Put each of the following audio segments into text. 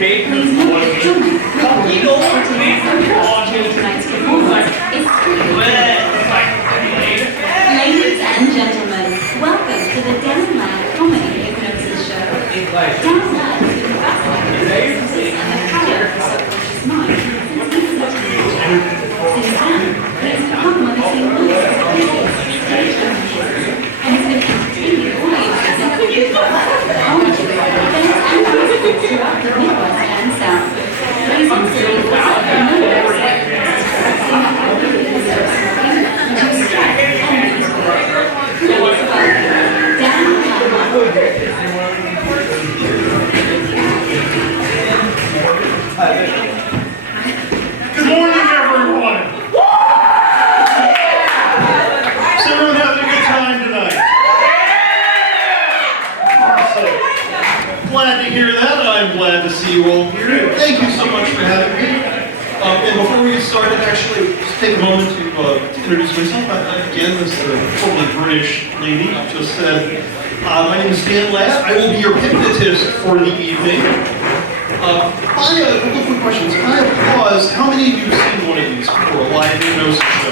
Okay. Please note that drumming tonight's performance is strictly Ladies and gentlemen, welcome to the Deepening Comedy Hypnosis Show. Deepening has been fascinated with hypnosis and the power of the subconscious mind since its inception. Since then, it has become one of the most sophisticated stage hypnosis and has been entertaining audiences in comedy, events and festivals throughout the Midwest and South. Please consider the numbers Good morning, everyone. Is everyone having a good time tonight? Awesome. Glad to hear that. I'm glad to see you all here. Thank you so much for having me. And before we get started, actually, just take a moment to introduce myself. Again, this totally British lady just said, my name is Dan Ladd. I will be your hypnotist for the evening. A couple of quick questions. Can I pause? How many of you have seen one of these before, a live hypnosis show?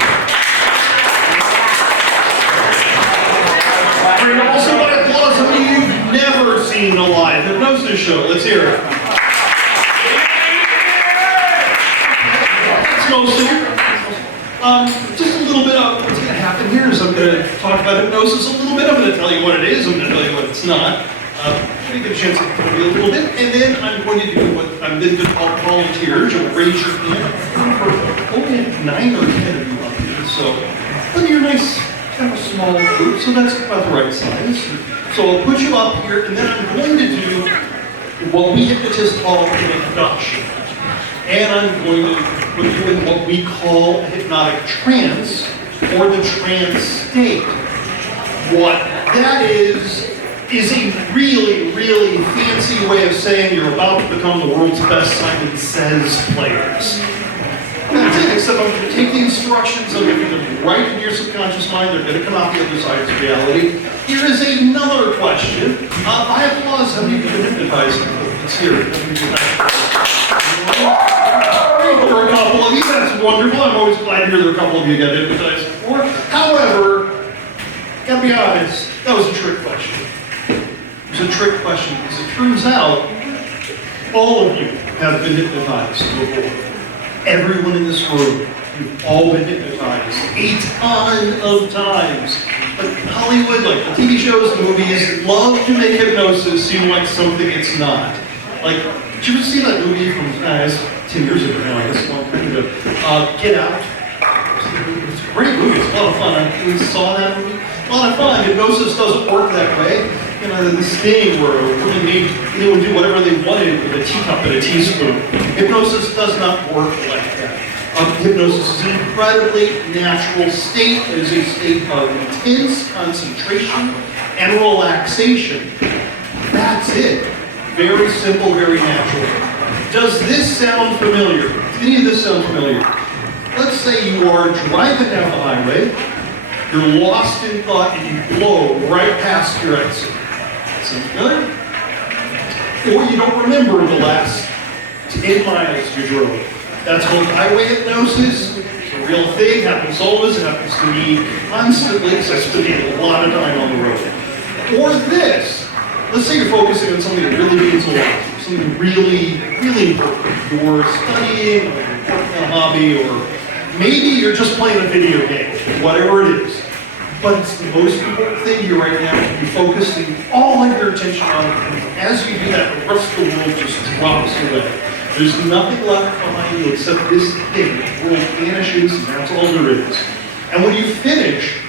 Great. Also, by applause, how many of you have never seen a live hypnosis show? Let's hear it. Just a little bit of what's going to happen here is I'm going to talk about hypnosis a little bit. I'm going to tell you what it is. I'm going to tell you what it's not. Give you a chance to tell me a little bit, and then I'm going to do what I'm then going to call volunteers. You'll raise your hand. Only 9 or 10 of you up here, so but you're nice, kind of a small group, so that's about the right size. So I'll put you up here, and then I'm going to do what we hypnotists call an induction. And I'm going to put you in what we call a hypnotic trance, or the trance state. What that is a really, really fancy way of saying you're about to become the world's best Simon Says players. That's it, except I'm going to take the instructions, I'm going to put them right in your subconscious mind, they're going to come out the other side of reality. Here is another question. By applause, how many of you have been hypnotized? Let's hear it. There are a couple of you, that's wonderful. I'm always glad to hear there are a couple of you got hypnotized before. However, gotta be honest, that was a trick question. It was a trick question because it turns out all of you have been hypnotized before. Everyone in this room, you've all been hypnotized a ton of times. Like Hollywood, like the TV shows, the movies, love to make hypnosis seem like something it's not. Like, did you ever see that movie from 10 years ago now, I guess, a long time ago, Get Out? It's a great movie, it's a lot of fun. We saw that movie. A lot of fun. Hypnosis doesn't work that way. You know, this thing where a woman made anyone do whatever they wanted with a teacup and a teaspoon. Hypnosis does not work like that. Hypnosis is an incredibly natural state. It is a state of intense concentration and relaxation. That's it. Very simple, very natural. Does this sound familiar? Does any of this sound familiar? Let's say you are driving down the highway, you're lost in thought, and you blow right past your exit. Sound familiar? Or you don't remember the last 10 miles you drove. That's called highway hypnosis. It's a real thing, happens to all of us, it happens to me constantly, because I spend a lot of time on the road. Or this. Let's say you're focusing on something that really means a lot, something really, really important. You're studying, or you're working on a hobby, or maybe you're just playing a video game, whatever it is. But it's the most important thing here right now. You're focusing all of your attention on it, and as you do that, the rest of the world just drops away. There's nothing left behind you except this thing. The world vanishes, and that's all there is. And when you finish,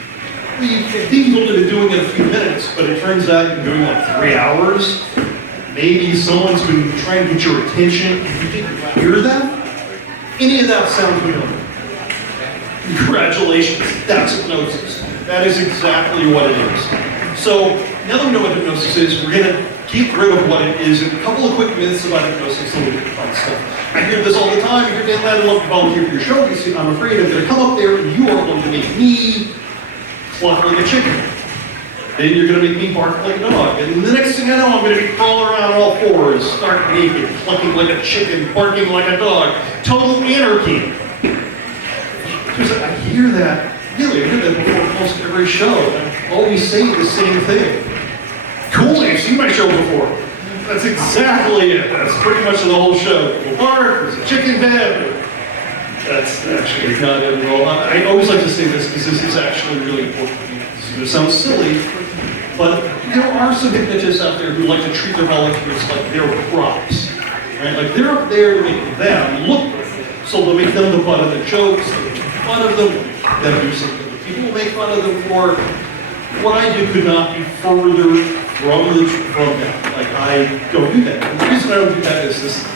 you think you'll be doing it in a few minutes, but it turns out you've been doing like 3 hours. Maybe someone's been trying to get your attention, and you didn't hear them. Any of that sound familiar? Congratulations, that's hypnosis. That is exactly what it is. So, now that we know what hypnosis is, we're going to get rid of what it is and a couple of quick myths about hypnosis so we can find stuff. I hear this all the time. I hear Dan Ladd, I'd love to volunteer for your show. You see, I'm afraid I'm going to come up there and you are going to make me cluck like a chicken. Then you're going to make me bark like a dog. And the next thing I know, I'm going to be crawling around on all fours, stark naked, clucking like a chicken, barking like a dog. Total anarchy. Because I hear that, really, I hear that before almost every show. I always say the same thing. Cool, you've seen my show before. That's exactly it. That's pretty much the whole show. People bark, there's a chicken bed. That's actually not it at all. I always like to say this because this is actually really important. This is going to sound silly, but there are some hypnotists out there who like to treat their volunteers like they're props, right? Like they're up there to make them look good. So they'll make them the butt of the jokes, they'll make fun of them, they'll do something that people will make fun of them for. What I do could not be further from that. Like I don't do that. And the reason I don't do that is this.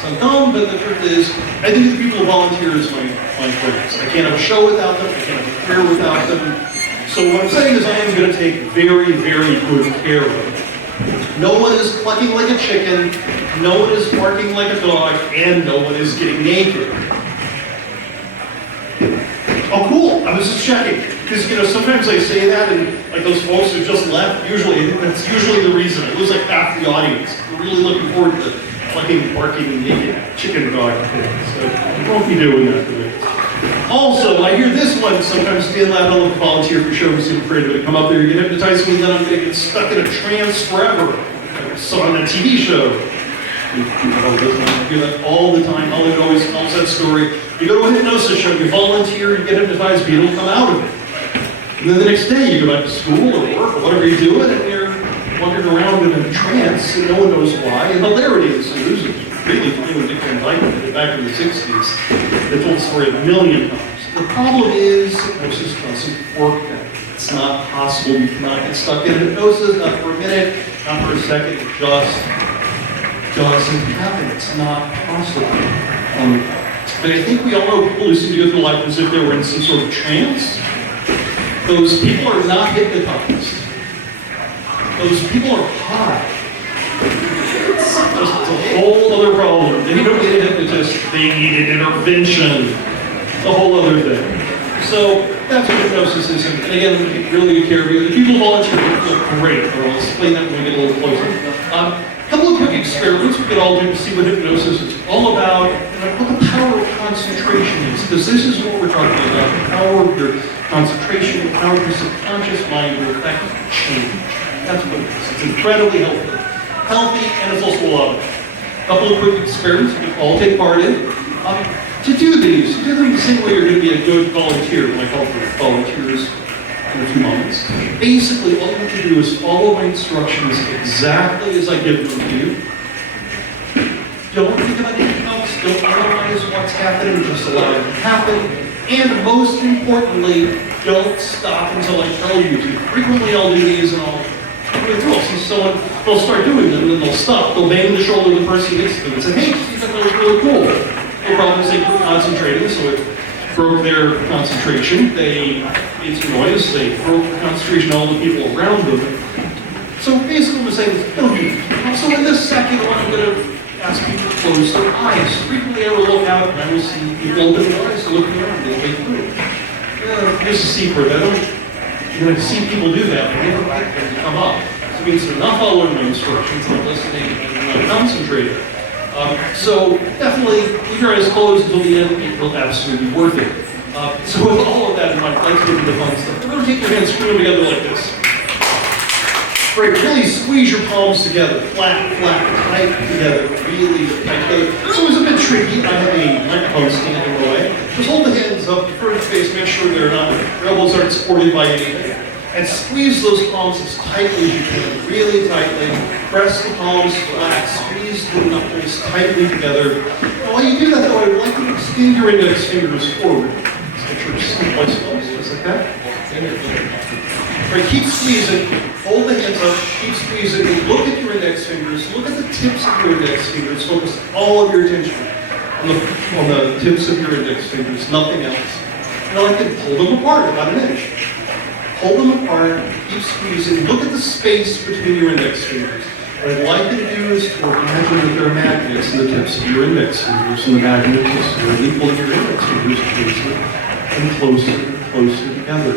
So dumb, but the truth is, I think the people who volunteer is my friends. I can't have a show without them, I can't have a career without them. So what I'm saying is I am going to take very, very good care of them. No one is clucking like a chicken, no one is barking like a dog, and no one is getting naked. Oh cool, I was just checking. Because sometimes I say that and like those folks who just left, usually, that's usually the reason. I lose like half the audience. We're really looking forward to fucking barking naked chicken dog thing. So you won't be doing that to me. Also, I hear this one sometimes. Dan Lavelle, a volunteer for show, who's afraid of it. Come up there, you get hypnotized, and then I'm going to get stuck in a trance forever. Like so on a TV show. I hear that all the time. Hollywood always tells that story. You go to a hypnosis show, you volunteer, you get hypnotized, but you don't come out of it. And then the next day, you go back to school or work or whatever you're doing, and you're wandering around in a trance, and no one knows why, and hilarity ensues. It's really funny when Dick Van Dyke did it back in the 60s. They told the story a million times. The problem is, hypnosis doesn't work that way. It's not possible. You cannot get stuck in hypnosis, not for a minute, not for a second. It just doesn't happen. It's not possible. But I think we all know people who seem to go through life as if they were in some sort of trance. Those people are not hypnotized. Those people are high. It's a whole other problem. They don't need a hypnotist, they need an intervention. It's a whole other thing. So that's what hypnosis is. And again, we take really good care of you. The people volunteer look great. I'll explain that when we get a little closer. A couple of quick experiments we could all do to see what hypnosis is all about, and what the power of concentration is. Because this is what we're talking about, the power of your concentration, the power of your subconscious mind to affect change. That's what it is. It's incredibly healthy. Healthy, and it's also a lot of fun. A couple of quick experiments we can all take part in. To do these, do them the same way you're going to be a good volunteer, when I call for volunteers in a few moments. Basically, all you have to do is follow my instructions exactly as I give them to you. Don't think about anything else, don't analyze what's happening, just allow it to happen. And most importantly, don't stop until I tell you to. Frequently I'll do these and I'll see someone, they'll start doing them and then they'll stop. They'll bang the shoulder of the person next to them and say, hey, you thought that was really cool. They'll probably say you're concentrating, so it broke their concentration. They made some noise, they broke the concentration of all the people around them. So basically what we're saying is, don't do that. So in this second one, I'm going to ask people to close their eyes. Frequently I will look out and I will see people open their eyes looking around the way through. Here's a secret. You're going to see people do that, but they never like them to come up. So it means they're not following my instructions, they're listening, and they're not concentrating. So definitely keep your eyes closed until the end. It will absolutely be worth it. So with all of that in mind, I'd like to get into the fun stuff. We're going to take your hands, screw them together like this. Great, really squeeze your palms together, flat, tight together, really tight together. So it's a bit tricky. I have a microphone standing in the way. Just hold the hands up, defer your face, make sure your elbows aren't supported by anything. And squeeze those palms as tightly as you can, really tightly. Press the palms flat, squeeze the knuckles tightly together. And while you do that though, I would like you to extend your index fingers forward. Let's get your place close, just like that. Right, keep squeezing, hold the hands up, keep squeezing, look at your index fingers, look at the tips of your index fingers, focus all of your attention on the tips of your index fingers, nothing else. And I like to pull them apart about an inch. Hold them apart, keep squeezing, look at the space between your index fingers. What I'd like you to do is to imagine that there are magnets in the tips of your index fingers, and the magnets are slowly pulling your index fingers closer and closer and closer together.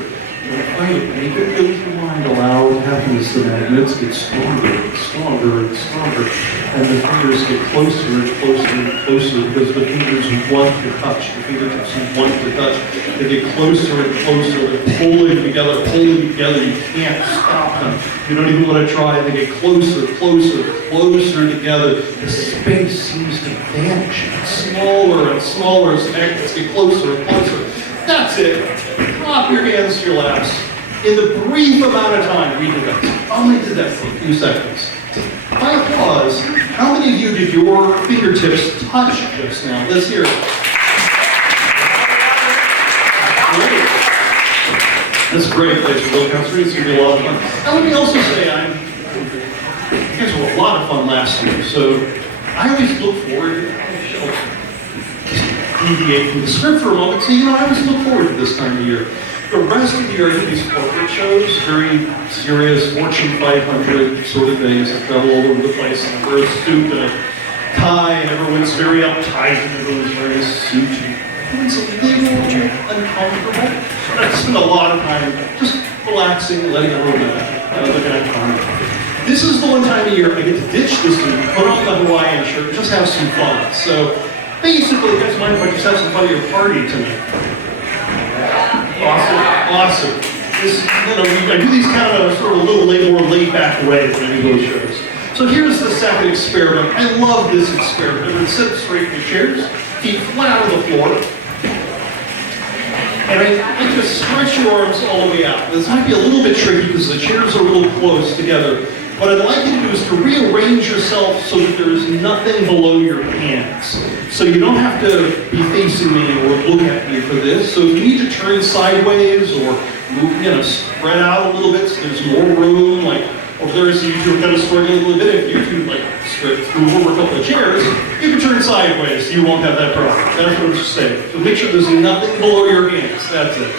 Don't fight it. Make it feel with your mind. Allow it to happen as the magnets get stronger and stronger and stronger. And the fingers get closer and closer and closer because the fingers want to touch. The fingertips want to touch. They get closer and closer. They're pulling together, pulling together. You can't stop them. You don't even want to try. They get closer, closer, closer together. The space seems to vanish. It's smaller and smaller as the magnets get closer and closer. That's it. Drop your hands to your laps. In the brief amount of time we did that, only did that for a few seconds. By applause, how many of you did your fingertips touch just now? Let's hear it. Great. That's a great place for Bill Counselor. It's going to be a lot of fun. Now let me also say, you guys were a lot of fun last year, so I always look forward to deviate from the script for a moment. So, I always look forward to this time of year. The rest of the year, I do these corporate shows, very serious, Fortune 500 sort of things. I travel all over the place, and I wear a suit and a tie, and everyone's very uptight, and everyone's wearing a suit. Everyone's a little uncomfortable. I spend a lot of time just relaxing, letting everyone looking at fun. This is the one time of year I get to ditch this dude, put on the Hawaiian shirt, and just have some fun. So, basically, you guys mind if I just have some fun at your party tonight? Awesome. This, I do these kind of sort of a little more laid-back way when I do those shows. So here's the second experiment. I love this experiment. Everyone sit straight in your chairs, feet flat on the floor. And I like to stretch your arms all the way out. This might be a little bit tricky because the chairs are a little close together. What I'd like you to do is to rearrange yourself so that there is nothing below your hands. So you don't have to be facing me or look at me for this. So if you need to turn sideways or move, spread out a little bit so there's more room, like over there, so you're kind of struggling a little bit. If you move over a couple of chairs, you can turn sideways. You won't have that problem. That's what I'm just saying. So make sure there's nothing below your hands. That's it.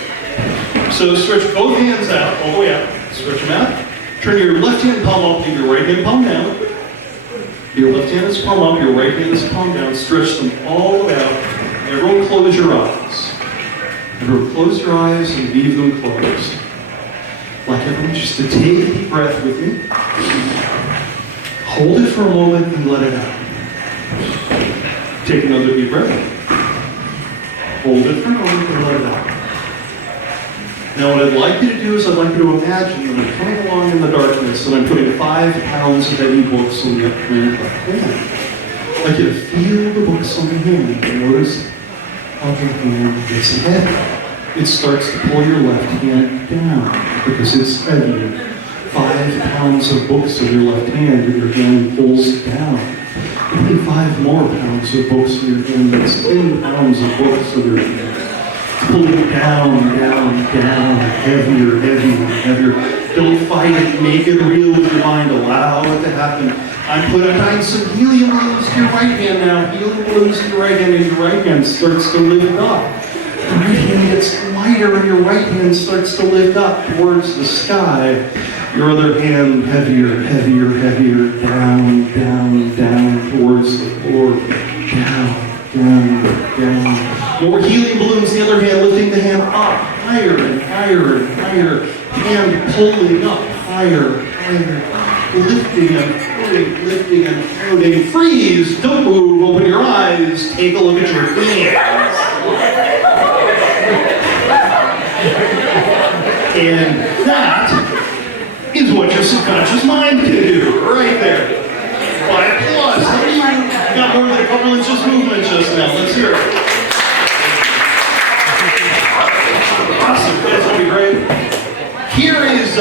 So stretch both hands out, all the way out. Stretch them out. Turn your left hand palm up, leave your right hand palm down. Your left hand is palm up, your right hand is palm down. Stretch them all the way out. Everyone close your eyes. Everyone close your eyes and leave them closed. Like everyone just to take a deep breath with me. Hold it for a moment and let it out. Take another deep breath. Hold it for a moment and let it out. Now what I'd like you to do is I'd like you to imagine that I'm coming along in the darkness and I'm putting 5 pounds of heavy books on the left hand. I'd like you to feel the books on the hand and notice how the hand gets heavy. It starts to pull your left hand down because it's heavier. 5 pounds of books in your left hand and your hand pulls down. Maybe 5 more pounds of books in your hand. That's 10 pounds of books in your hand. Pull it down, down, down, heavier, heavier, heavier. Don't fight it, make it real with your mind, allow it to happen. I'm putting some helium balloons to your right hand now. Helium balloons to your right hand, and your right hand starts to lift up. The right hand gets lighter, and your right hand starts to lift up towards the sky. Your other hand heavier, heavier, heavier, down, down, down towards the floor. Down. Down, down. More helium balloons, the other hand lifting the hand up, higher and higher and higher. Hand pulling up, higher, higher. Lifting and floating, lifting and floating. Freeze, don't move, open your eyes, take a look at your hands. And that is what your subconscious mind can do, right there. By applause. How many of you got more than a couple inches movement just now? Let's hear it. Awesome. That's going to be great. Here is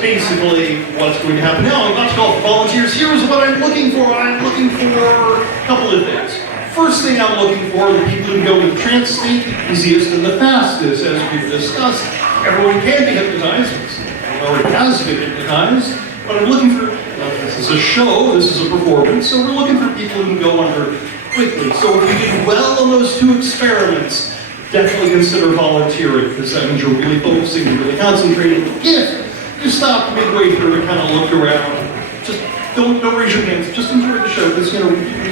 basically what's going to happen. Now I'm about to call for volunteers. Here is what I'm looking for. I'm looking for a couple of things. First thing I'm looking for are the people who go to the trance state the easiest and the fastest. As we've discussed, everyone can be hypnotized. Everyone already has been hypnotized. But I'm looking for, this is a show, this is a performance, so we're looking for people who can go under quickly. So if you did well on those 2 experiments, definitely consider volunteering, because that means you're really focusing, you're really concentrating. If you stop midway through and kind of look around, just don't raise your hands, just enjoy the show, because we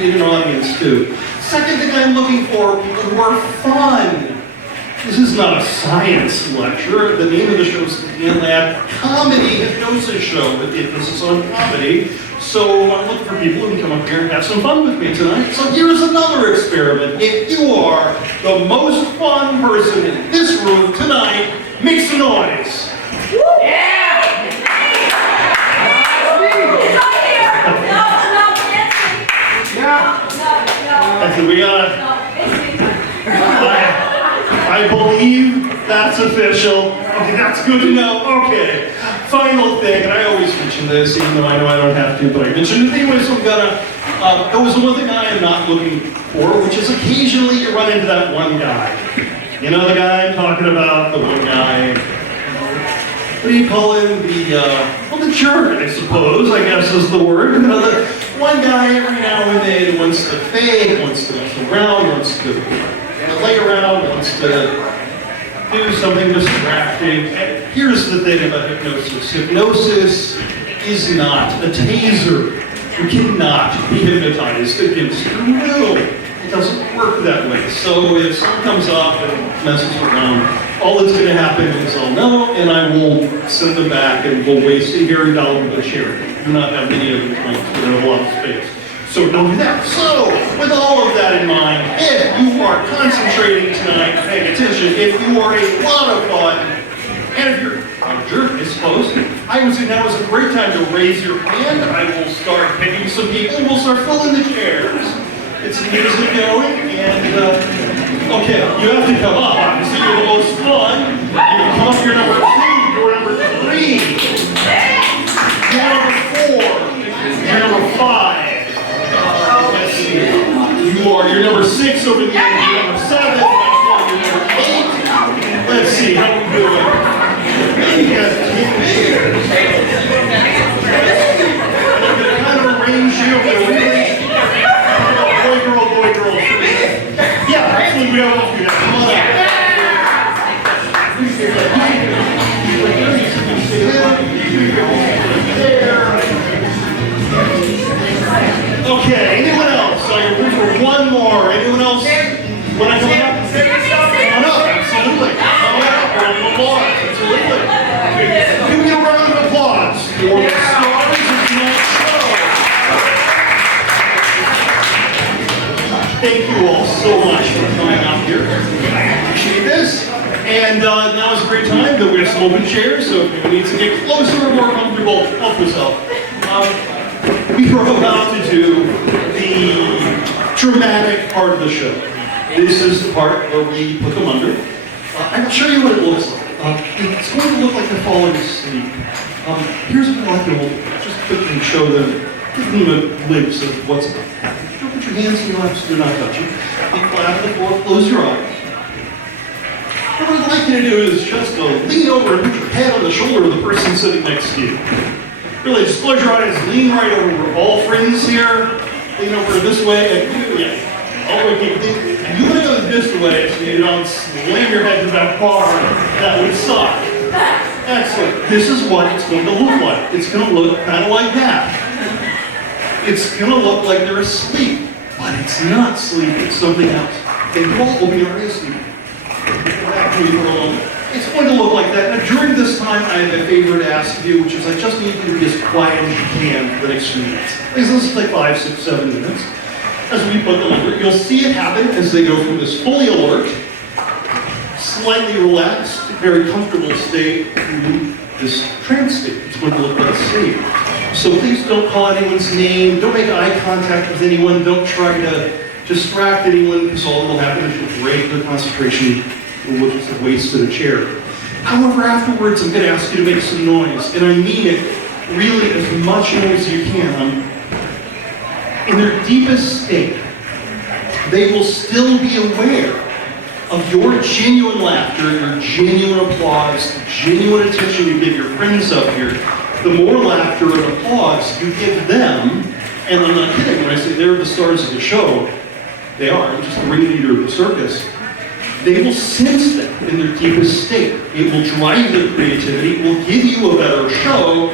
need an audience too. Second thing I'm looking for are people who are fun. This is not a science lecture. The name of the show is the Dan Lab Comedy Hypnosis Show with emphasis on comedy. So I'm looking for people who can come up here and have some fun with me tonight. So here's another experiment. If you are the most fun person in this room tonight, make some noise. I said, we got I believe that's official. Okay, that's good to know. Okay. Final thing, and I always mention this, even though I know I don't have to, but I mention it anyway, so I'm gonna, that was one thing I am not looking for, which is occasionally you run into that one guy. You know the guy I'm talking about? The one guy, what do you call him? The jerk, I suppose, I guess is the word. You know, the one guy every now and then wants to fake, wants to mess around, wants to play around, wants to do something distracting. And here's the thing about hypnosis. Hypnosis is not a taser. You cannot be hypnotized against your will. It doesn't work that way. So if someone comes up and messes around, all that's going to happen is I'll know, and I will send them back, and we'll waste a very valuable charity. Do not have many of them tonight, so we have a lot of space. So don't do that. So, with all of that in mind, if you are concentrating tonight, paying attention, if you are a lot of fun, and if you're a jerk, I suppose, I would say now is a great time to raise your hand. I will start picking some people, and we'll start filling the chairs. It's music going, and, okay, you have to come up. Obviously, you're the most fun. You can come up, you're number 2, you're number 3, you're number 4, you're number 5. You're number 6 over there, you're number 7, you're number 8. Let's see, how we doing? And I'm going to kind of arrange you. Boy, girl. Yeah, actually, we don't do that. Come on out. Okay, anyone else? So you're looking for one more. Anyone else? When I come up? Come on up, absolutely. Come on up, round of applause. Absolutely. Give me a round of applause for the stars of tonight's show. Thank you all so much for coming out here. I appreciate this. And now is a great time that we have some open chairs, so if you need to get closer or more comfortable, help yourself. We are about to do the dramatic part of the show. This is the part where we put them under. I'll show you what it looks like. It's going to look like they're falling asleep. Here's what I like to just quickly show them, give them a glimpse of what's about to happen. Don't put your hands in your laps, they're not touching. Be flat on the floor, close your eyes. What I'd like you to do is just lean over and put your head on the shoulder of the person sitting next to you. Really, just close your eyes, lean right over. We're all friends here. Lean over this way, and all the way. If you want to go this way, so you don't slam your head to that bar, that would suck. Excellent. This is what it's going to look like. It's going to look kind of like that. It's going to look like they're asleep, but it's not sleep. It's something else. They won't open your eyes sleep. It's going to look like that. Now, during this time, I have a favor to ask you, which is I just need you to be as quiet as you can for the next few minutes. Please, this is like 5, 6, 7 minutes. As we put them under, you'll see it happen as they go from this fully alert, slightly relaxed, very comfortable state to this trance state. It's going to look like sleep. So please don't call anyone's name. Don't make eye contact with anyone. Don't try to distract anyone, because all that will happen is you'll break their concentration, or we'll just have wasted a chair. However, afterwards, I'm going to ask you to make some noise, and I mean it really as much noise as you can. In their deepest state, they will still be aware of your genuine laughter, your genuine applause, the genuine attention you give your friends up here. The more laughter and applause you give them, and I'm not kidding when I say they're the stars of the show, they are, I'm just the ringleader of the circus. They will sense that in their deepest state. It will drive their creativity, it will give you a better show,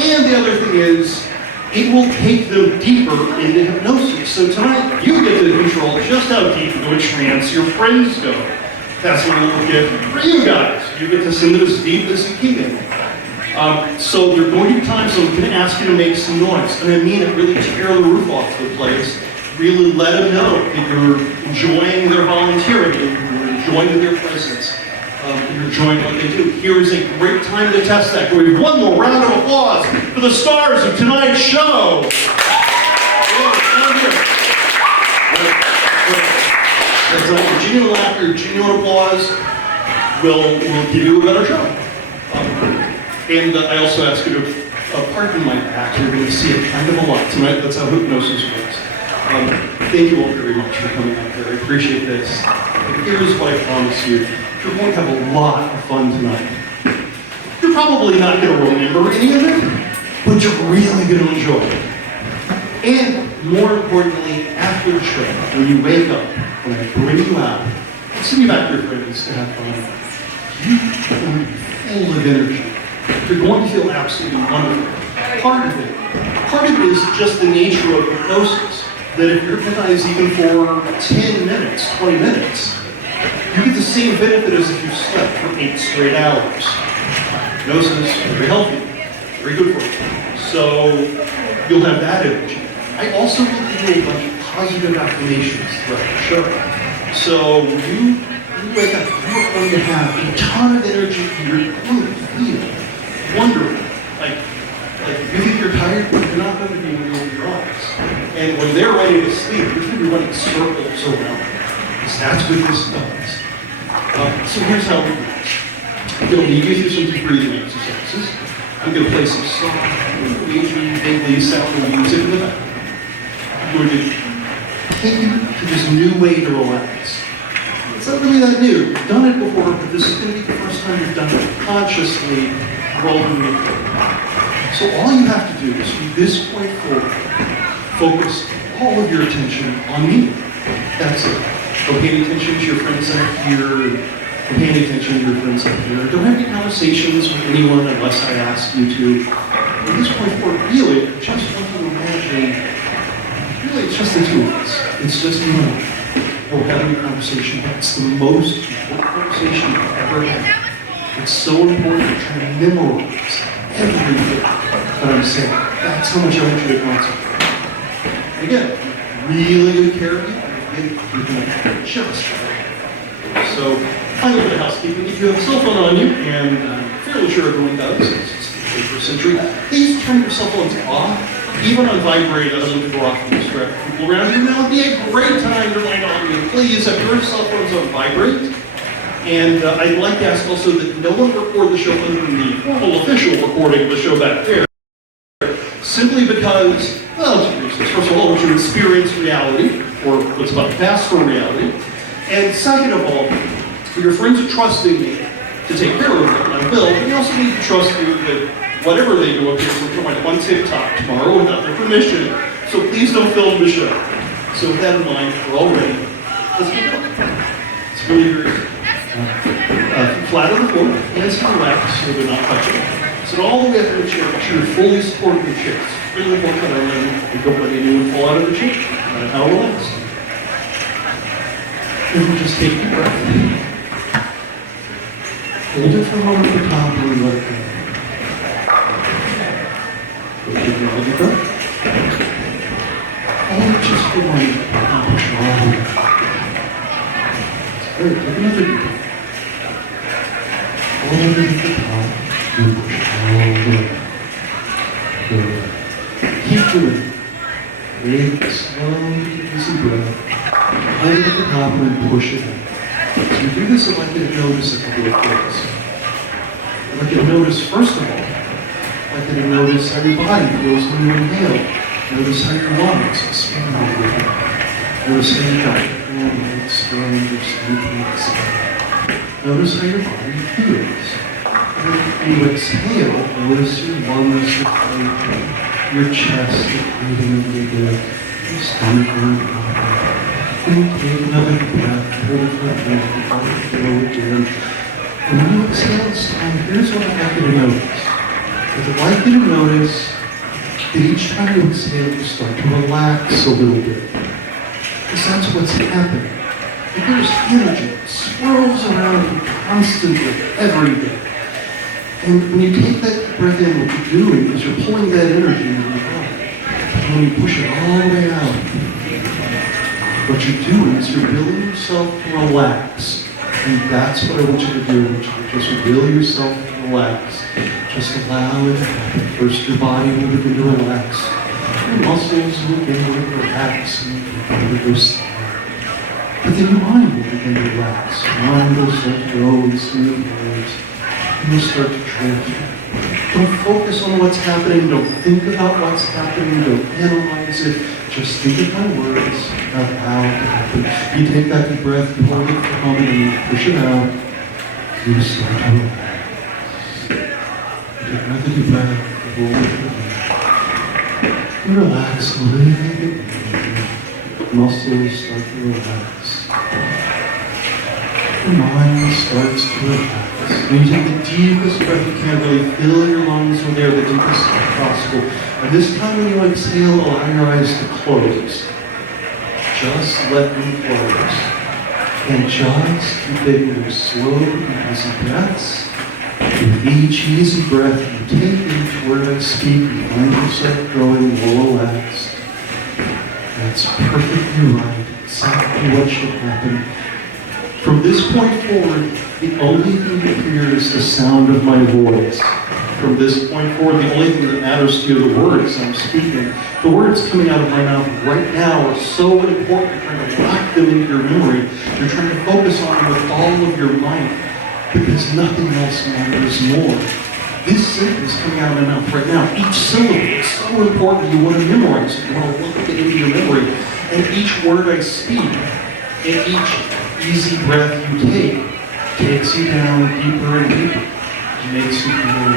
and the other thing is, it will take them deeper into hypnosis. So tonight, you get to control just how deep into a trance your friends go. That's a little gift for you guys. You get to send it as deep as you can. So there are going to be times when I'm going to ask you to make some noise. And I mean it, really tear the roof off the place. Really let them know that you're enjoying their volunteering, you're enjoying their presence, you're enjoying what they do. Here is a great time to test that. Can we have one more round of applause for the stars of tonight's show? Genuine laughter, genuine applause will give you a better show. And I also ask you to pardon my back. You're going to see it kind of a lot tonight. That's how hypnosis works. Thank you all very much for coming out here. I appreciate this. And here's what I promise you. You're going to have a lot of fun tonight. You're probably not going to remember any of it, but you're really going to enjoy it. And more importantly, after the show, when you wake up, when I bring you out, I'll send you back to your friends to have fun. You're going to be full of energy. You're going to feel absolutely wonderful. Part of it is just the nature of hypnosis, that if you're hypnotized even for 10 minutes, 20 minutes, you get the same benefit as if you slept for 8 straight hours. Hypnosis is very healthy, very good for you. So you'll have that energy. I also will give you a bunch of positive affirmations throughout the show. So when you wake up, you're going to have a ton of energy, and you're going to feel wonderful. Like if you think you're tired, you're not going to be able to open your eyes. And when they're ready to sleep, you're going to be running circles around them. Because that's what this does. So here's how we do this. I'm going to lead you through some deep breathing exercises. I'm going to play some soft, wavy, vaguely sounding music in the background. I'm going to take you to this new way to relax. It's not really that new. You've done it before, but this is going to be the first time you've done it consciously rather than before. So all you have to do is, from this point forward, focus all of your attention on me. That's it. Don't pay any attention to your friends up here. Don't pay any attention to your friends up here. Don't have any conversations with anyone unless I ask you to. From this point forward, really, I just want you to imagine, really, it's just the two of us. It's just you and I. We're having a conversation. It's the most important conversation you've ever had. It's so important to try to memorize everything that I'm saying. That's how much I want you to concentrate. And again, really good care of you. You're going to just right. So, final bit of housekeeping. If you have a cell phone on you, and I'm fairly sure everyone does, it's the 21st century, please turn your cell phones off. Even on vibrate, I don't go off and distract people around you. Now would be a great time to remind all of you, please have your cell phones on vibrate. And I'd like to ask also that no one record the show other than the formal official recording of the show back there. Simply because, well, two reasons. First of all, I want you to experience reality, or what's about to pass for reality. And second of all, your friends are trusting me to take care of them, and I will, but they also need to trust you that whatever they do up here will come on TikTok tomorrow without their permission. So please don't film the show. So with that in mind, we're all ready. Let's get going. It's really very easy. Flat on the floor, hands to the left so they're not touching. Sit all the way up in the chair, make sure you're fully supporting the chair. It's really important that you don't let anyone fall out of the chair. And how relaxed. And we just take a breath. Hold it for a moment at the top and we let it go. Go take another breath. And just for one, push all the way. Great, take another deep breath. All the way to the top, and push all the way. Good. Keep doing it. Big, slow, easy breath. Hold it at the top and then push it in. So you do this, I'd like you to notice a couple of things. I'd like you to notice, first of all, I'd like you to notice how your body feels when you inhale. Notice how your lungs expand a little bit. Notice how you and expand your sleep. Notice how your body feels. And when you exhale, notice your lungs deflate, your chest deflating a little bit, your stomach going up. And take another breath, hold it for a minute, before you flow again. And when you exhale this time, here's what I'd like you to notice. I'd like you to notice that each time you exhale, you start to relax a little bit. Because that's what's happening. But there's energy that swirls around you constantly, every day. And when you take that deep breath in, what you're doing is you're pulling that energy into your body. And when you push it all the way out, what you're doing is you're willing yourself to relax. And that's what I want you to do. I want you to just will yourself to relax. Just allow it to happen. First, your body will begin to relax. Your muscles will begin to relax and begin to go slow. But then your mind will begin to relax. Your mind will start to go in smooth waves. And you'll start to drift. Don't focus on what's happening. Don't think about what's happening. Don't analyze it. Just think of my words about how it happened. You take that deep breath, you hold it for a moment, and you push it out. You start to relax. Take another deep breath, you hold it for a moment. You relax a little bit. Muscles start to relax. Your mind starts to relax. And you take the deepest breath you can, really fill your lungs with air, the deepest possible. And this time when you exhale, allow your eyes to close. Just let them close. And just keep taking those slow, easy breaths. With each easy breath you take each word I speak, you find yourself growing more relaxed. That's perfectly right. Exactly what should happen. From this point forward, the only thing you hear is the sound of my voice. From this point forward, the only thing that matters to you are the words I'm speaking. The words coming out of my mouth right now are so important. You're trying to lock them into your memory. You're trying to focus on them with all of your might, because nothing else matters more. This sentence coming out of my mouth right now, each syllable is so important. You want to memorize it. You want to look it into your memory. And each word I speak, and each easy breath you take, takes you down deeper and deeper. It makes you feel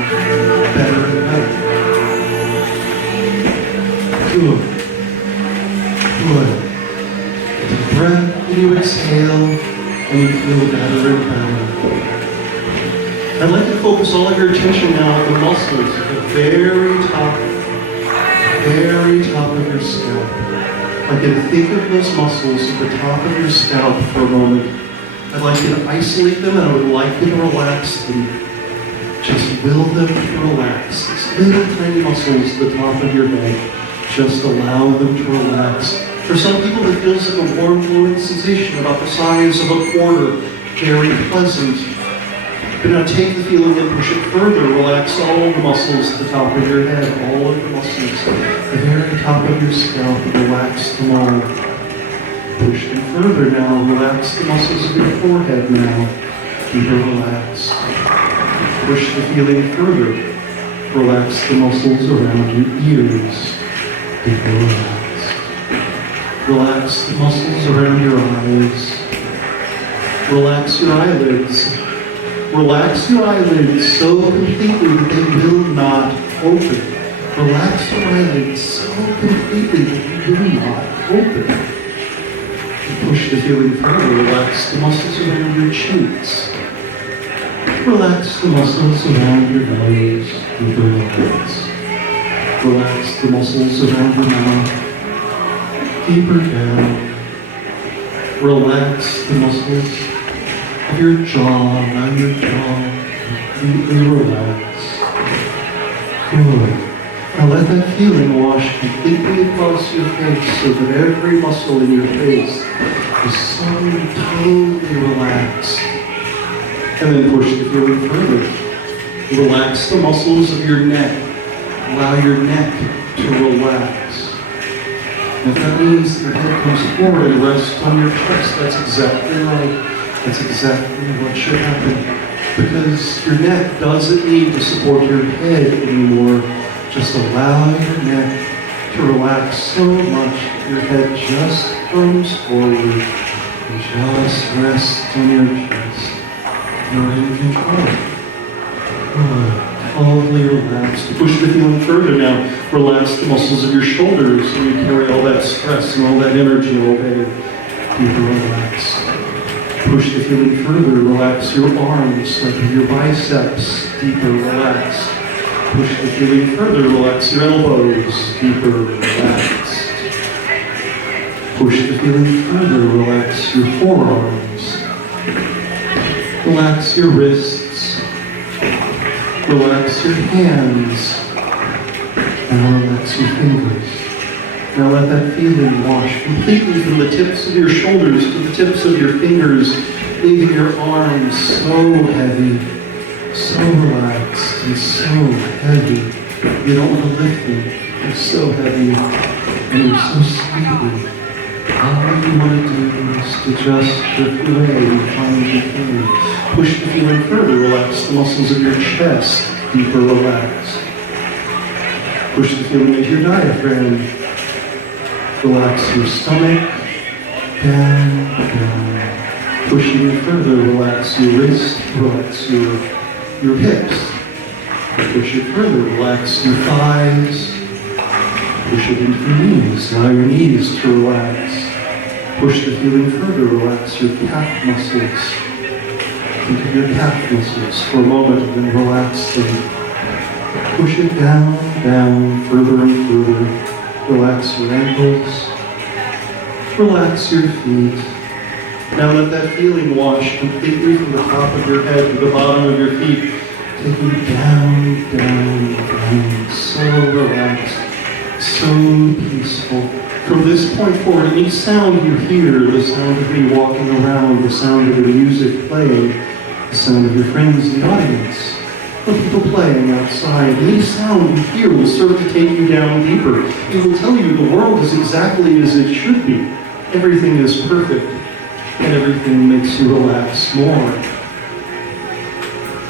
better and better. Good. Good. Take a breath, and you exhale, and you feel better and better. I'd like to focus all of your attention now on the muscles at the very top of your scalp. I'd like you to think of those muscles at the top of your scalp for a moment. I'd like you to isolate them, and I would like you to relax them. Just will them to relax. These little tiny muscles at the top of your head. Just allow them to relax. For some people, it feels like a warm, fluid sensation about the size of a quarter. Very pleasant. But now take the feeling and push it further. Relax all the muscles at the top of your head. All of the muscles at the very top of your scalp. Relax them all. Push them further now. Relax the muscles of your forehead now. Keep her relaxed. Push the feeling further. Relax the muscles around your ears. Keep her relaxed. Relax the muscles around your eyes. Relax your eyelids. Relax your eyelids so completely that they will not open. Relax your eyelids so completely that they will not open. Push the feeling further. Relax the muscles around your cheeks. Relax the muscles around your nose. Deeper relax. Relax the muscles around your mouth. Deeper down. Relax the muscles of your jaw. Allow your jaw completely relax. Good. Now let that feeling wash completely across your face so that every muscle in your face is so totally relaxed. And then push the feeling further. Relax the muscles of your neck. Allow your neck to relax. And if that means your head comes forward and rests on your chest, that's exactly right. That's exactly what should happen. Because your neck doesn't need to support your head anymore. Just allow your neck to relax so much that your head just comes forward and just rests on your chest. You're in control. Good. Totally relaxed. Push the feeling further now. Relax the muscles of your shoulders so you carry all that stress and all that energy all day. Deeper relaxed. Push the feeling further. Relax your arms, like your biceps. Deeper relaxed. Push the feeling further. Relax your elbows. Deeper relaxed. Push the feeling further, relax your forearms. Relax your wrists. Relax your hands. Now relax your fingers. Now let that feeling wash completely from the tips of your shoulders to the tips of your fingers, leaving your arms so heavy, so relaxed, and so heavy. You don't want to lift them. They're so heavy, and you're so sleepy. All you want to do is to just drift away and find your feeling. Push the feeling further, relax the muscles of your chest, deeper relaxed. Push the feeling into your diaphragm. Relax your stomach, down, down. Pushing it further, relax your wrist, relax your hips. Push it further, relax your thighs. Push it into your knees, allow your knees to relax. Push the feeling further, relax your calf muscles. Think of your calf muscles for a moment and then relax them. Push it down, down, further and further. Relax your ankles. Relax your feet. Now let that feeling wash completely from the top of your head to the bottom of your feet. Take you down, down, down. So relaxed. So peaceful. From this point forward, any sound you hear, the sound of me walking around, the sound of the music playing, the sound of your friends in the audience, the people playing outside, any sound you hear will serve to take you down deeper. It will tell you the world is exactly as it should be. Everything is perfect, and everything makes you relax more.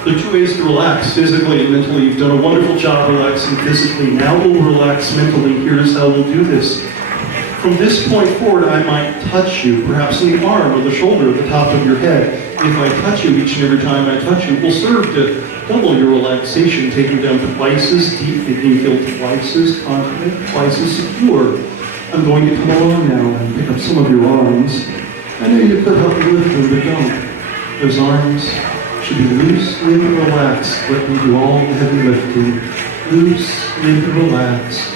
There are two ways to relax, physically and mentally. You've done a wonderful job relaxing physically. Now we'll relax mentally. Here's how we'll do this. From this point forward, I might touch you, perhaps in the arm or the shoulder at the top of your head. If I touch you each and every time I touch you, it will serve to double your relaxation, take you down twice as deep, making you feel twice as confident, twice as secure. I'm going to come along now and pick up some of your arms. I know you could help me lift them, but don't. Those arms should be loose, limp, and relaxed. Let me do all the heavy lifting. Loose, limp, and relaxed.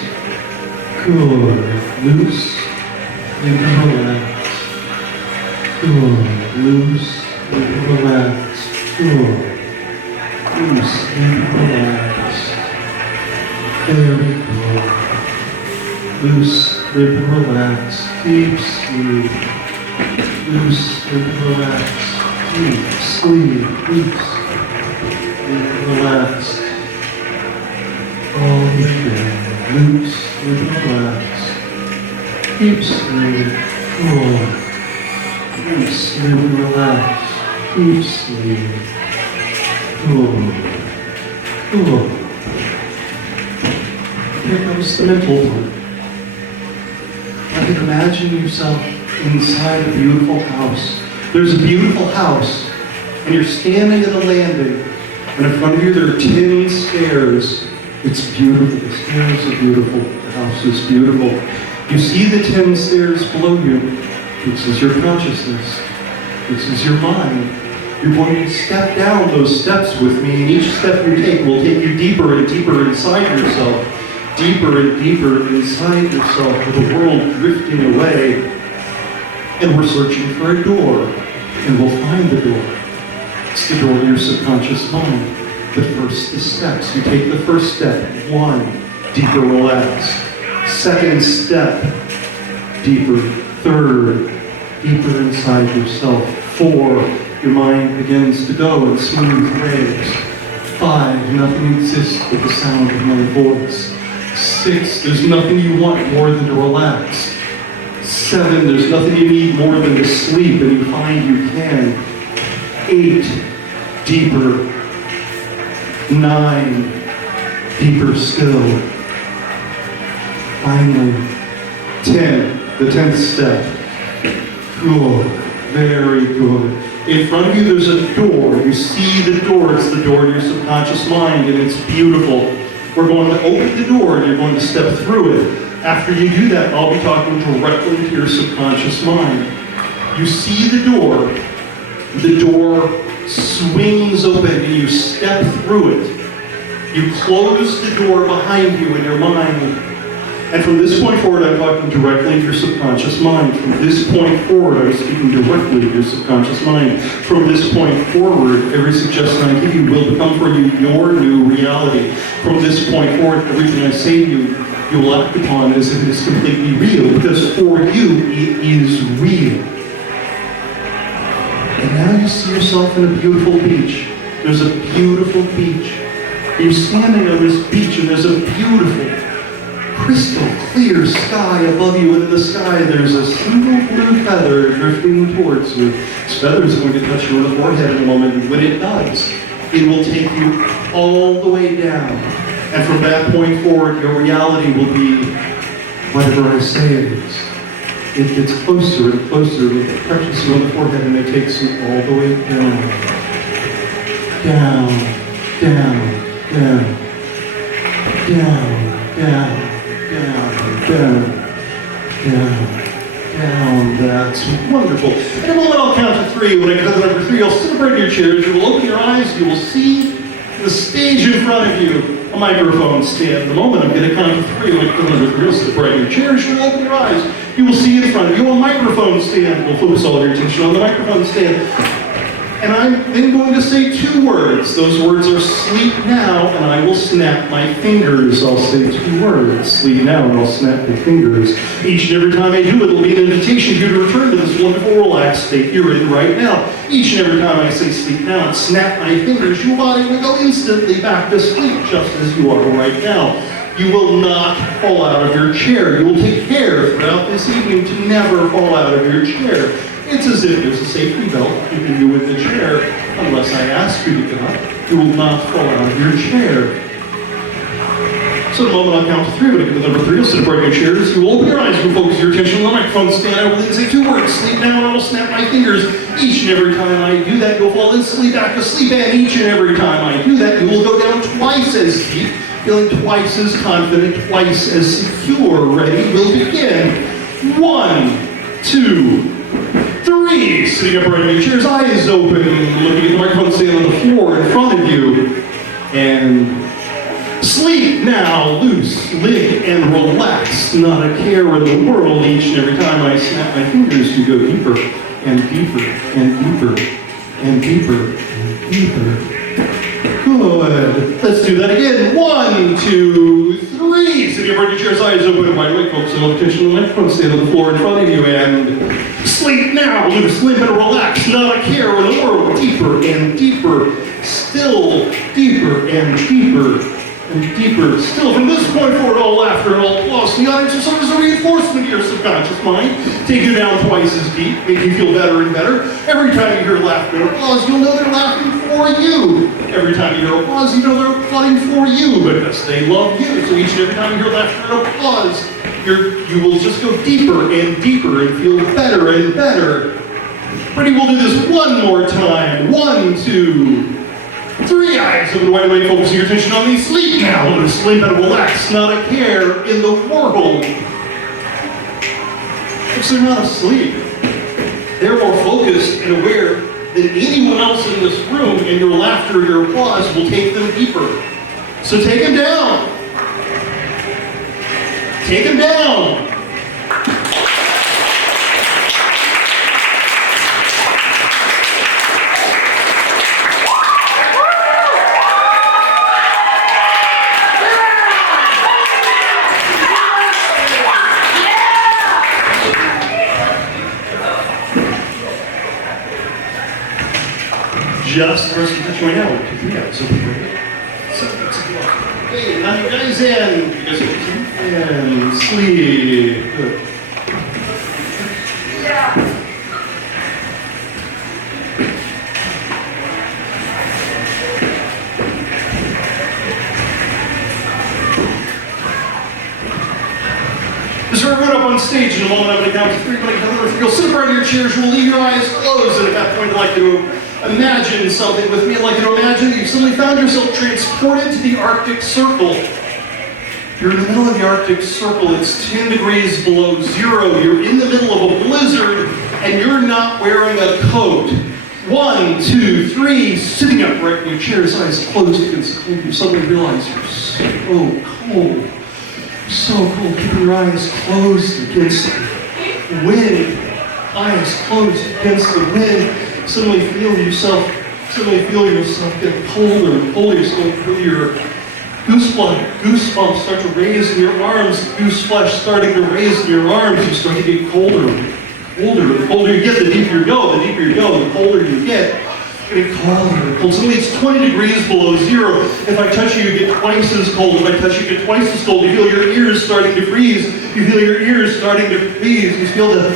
Good. Loose, limp, and relaxed. Good. Loose, limp, and relaxed. Good. Loose, limp, and relaxed. Very good. Loose, limp, and relaxed. Deep sleep. Loose, limp, and relaxed. Deep sleep. Loose, limp, and relaxed. All the way down. Loose, limp, and relaxed. Deep sleep. Good. Loose, limp, and relaxed. Deep sleep. Good. Good. Here comes the mental part. I can imagine yourself inside a beautiful house. There's a beautiful house, and you're standing at a landing, and in front of you there are 10 stairs. It's beautiful. The stairs are beautiful. The house is beautiful. You see the 10 stairs below you. This is your consciousness. This is your mind. You're going to step down those steps with me, and each step you take will take you deeper and deeper inside yourself. Deeper and deeper inside yourself, with the world drifting away. And we're searching for a door, and we'll find the door. It's the door to your subconscious mind. But first, the steps. You take the first step, 1, deeper relaxed. Second step, deeper. Third, deeper inside yourself. 4, your mind begins to go in smooth waves. 5, nothing exists but the sound of my voice. 6, there's nothing you want more than to relax. 7, there's nothing you need more than to sleep, and you find you can. 8, deeper. 9, deeper still. Finally, 10, the 10th step. Good, very good. In front of you there's a door. You see the door. It's the door to your subconscious mind, and it's beautiful. We're going to open the door, and you're going to step through it. After you do that, I'll be talking directly to your subconscious mind. You see the door. The door swings open, and you step through it. You close the door behind you in your mind, And from this point forward, I'm talking directly to your subconscious mind. From this point forward, I'm speaking directly to your subconscious mind. From this point forward, every suggestion I give you will become for you your new reality. From this point forward, everything I say to you, you will act upon as if it is completely real, because for you, it is real. And now you see yourself in a beautiful beach. There's a beautiful beach. You're standing on this beach, and there's a beautiful, crystal clear sky above you, and in the sky there's a single blue feather drifting towards you. This feather is going to touch you on the forehead in a moment, and when it does, it will take you all the way down. And from that point forward, your reality will be whatever I say it is. It gets closer and closer, and it touches you on the forehead, and it takes you all the way down. Down, down, down, down, down. Down. That's wonderful. In a moment, I'll count to 3. When I count to number 3, you'll sit upright in your chairs. You will open your eyes. You will see the stage in front of you, a microphone stand. The moment I'm going to count to 3, when I count to number 3, you'll sit upright in your chairs. You will open your eyes. You will see in front of you a microphone stand. We'll focus all of your attention on the microphone stand. And I'm then going to say 2 words. Those words are sleep now, and I will snap my fingers. I'll say 2 words. Sleep now, and I'll snap my fingers. Each and every time I do it, it'll be an invitation for you to return to this wonderful, relaxed state you're in right now. Each and every time I say sleep now and snap my fingers, your body will go instantly back to sleep, just as you are right now. You will not fall out of your chair. You will take care throughout this evening to never fall out of your chair. It's as if there's a safety belt keeping you in the chair, unless I ask you to get up. You will not fall out of your chair. So in a moment I'll count to 3. When I get to number 3, you'll sit upright in your chairs. You will open your eyes. You will focus your attention on the microphone stand. I will then say 2 words. Sleep now, and I will snap my fingers. Each and every time I do that, you'll fall instantly back to sleep. And each and every time I do that, you will go down twice as deep, feeling twice as confident, twice as secure. Ready? We'll begin. 1, 2, 3, sitting upright in your chairs, eyes open, looking at the microphone stand on the floor in front of you. And sleep now, loose, limp, and relax. Not a care in the world. Each and every time I snap my fingers, you go deeper, and deeper, and deeper, and deeper, and deeper. Good. Let's do that again. 1, 2, 3. Sitting upright in your chairs, eyes open, wide awake, focusing all attention on the microphone stand on the floor in front of you. And sleep now, loose, limp, and relax. Not a care in the world. Deeper and deeper. Still deeper and deeper and deeper. Still, from this point forward, all laughter and all applause. The audience will serve as a reinforcement to your subconscious mind. Take you down twice as deep. Make you feel better and better. Every time you hear laughter and applause, you'll know they're laughing for you. Every time you hear applause, you know they're applauding for you because they love you. So each and every time you hear laughter and applause, you will just go deeper and deeper and feel better and better. Ready? We'll do this one more time. 1, 2, 3. Eyes open, wide awake, focusing your attention on me. Sleep now. Let us sleep and relax. Not a care in the world. If they're not asleep, they're more focused and aware than anyone else in this room, and your laughter, your applause will take them deeper. So take them down. Take them down. Just the rest of the touch right now. 1, 2, 3 out. So okay, now you guys in. You guys in. Sleep. Good. As we're right up on stage in a moment, I'm going to count to 3. When I count to 3, you'll sit upright in your chairs. You'll leave your eyes closed, and at that point, I'd like to imagine something with me. I'd like you to imagine that you've suddenly found yourself transported to the Arctic Circle. You're in the middle of the Arctic Circle. It's 10 degrees below 0. You're in the middle of a blizzard, and you're not wearing a coat. 1, 2, 3, sitting upright in your chairs, eyes closed against the cold. You suddenly realize you're so cold. So cold. Keeping your eyes closed against the wind. Eyes closed against the wind. Suddenly feel yourself get colder and colder. You suddenly feel your goosebumps start to raise in your arms. Goose flesh starting to raise in your arms. You start to get colder and colder. The colder you get, the deeper you go. The deeper you go, the colder you get. Getting colder and cold. Suddenly it's 20 degrees below zero. If I touch you, you get twice as cold. If I touch you, you get twice as cold. You feel your ears starting to freeze. You feel your ears starting to freeze. You feel the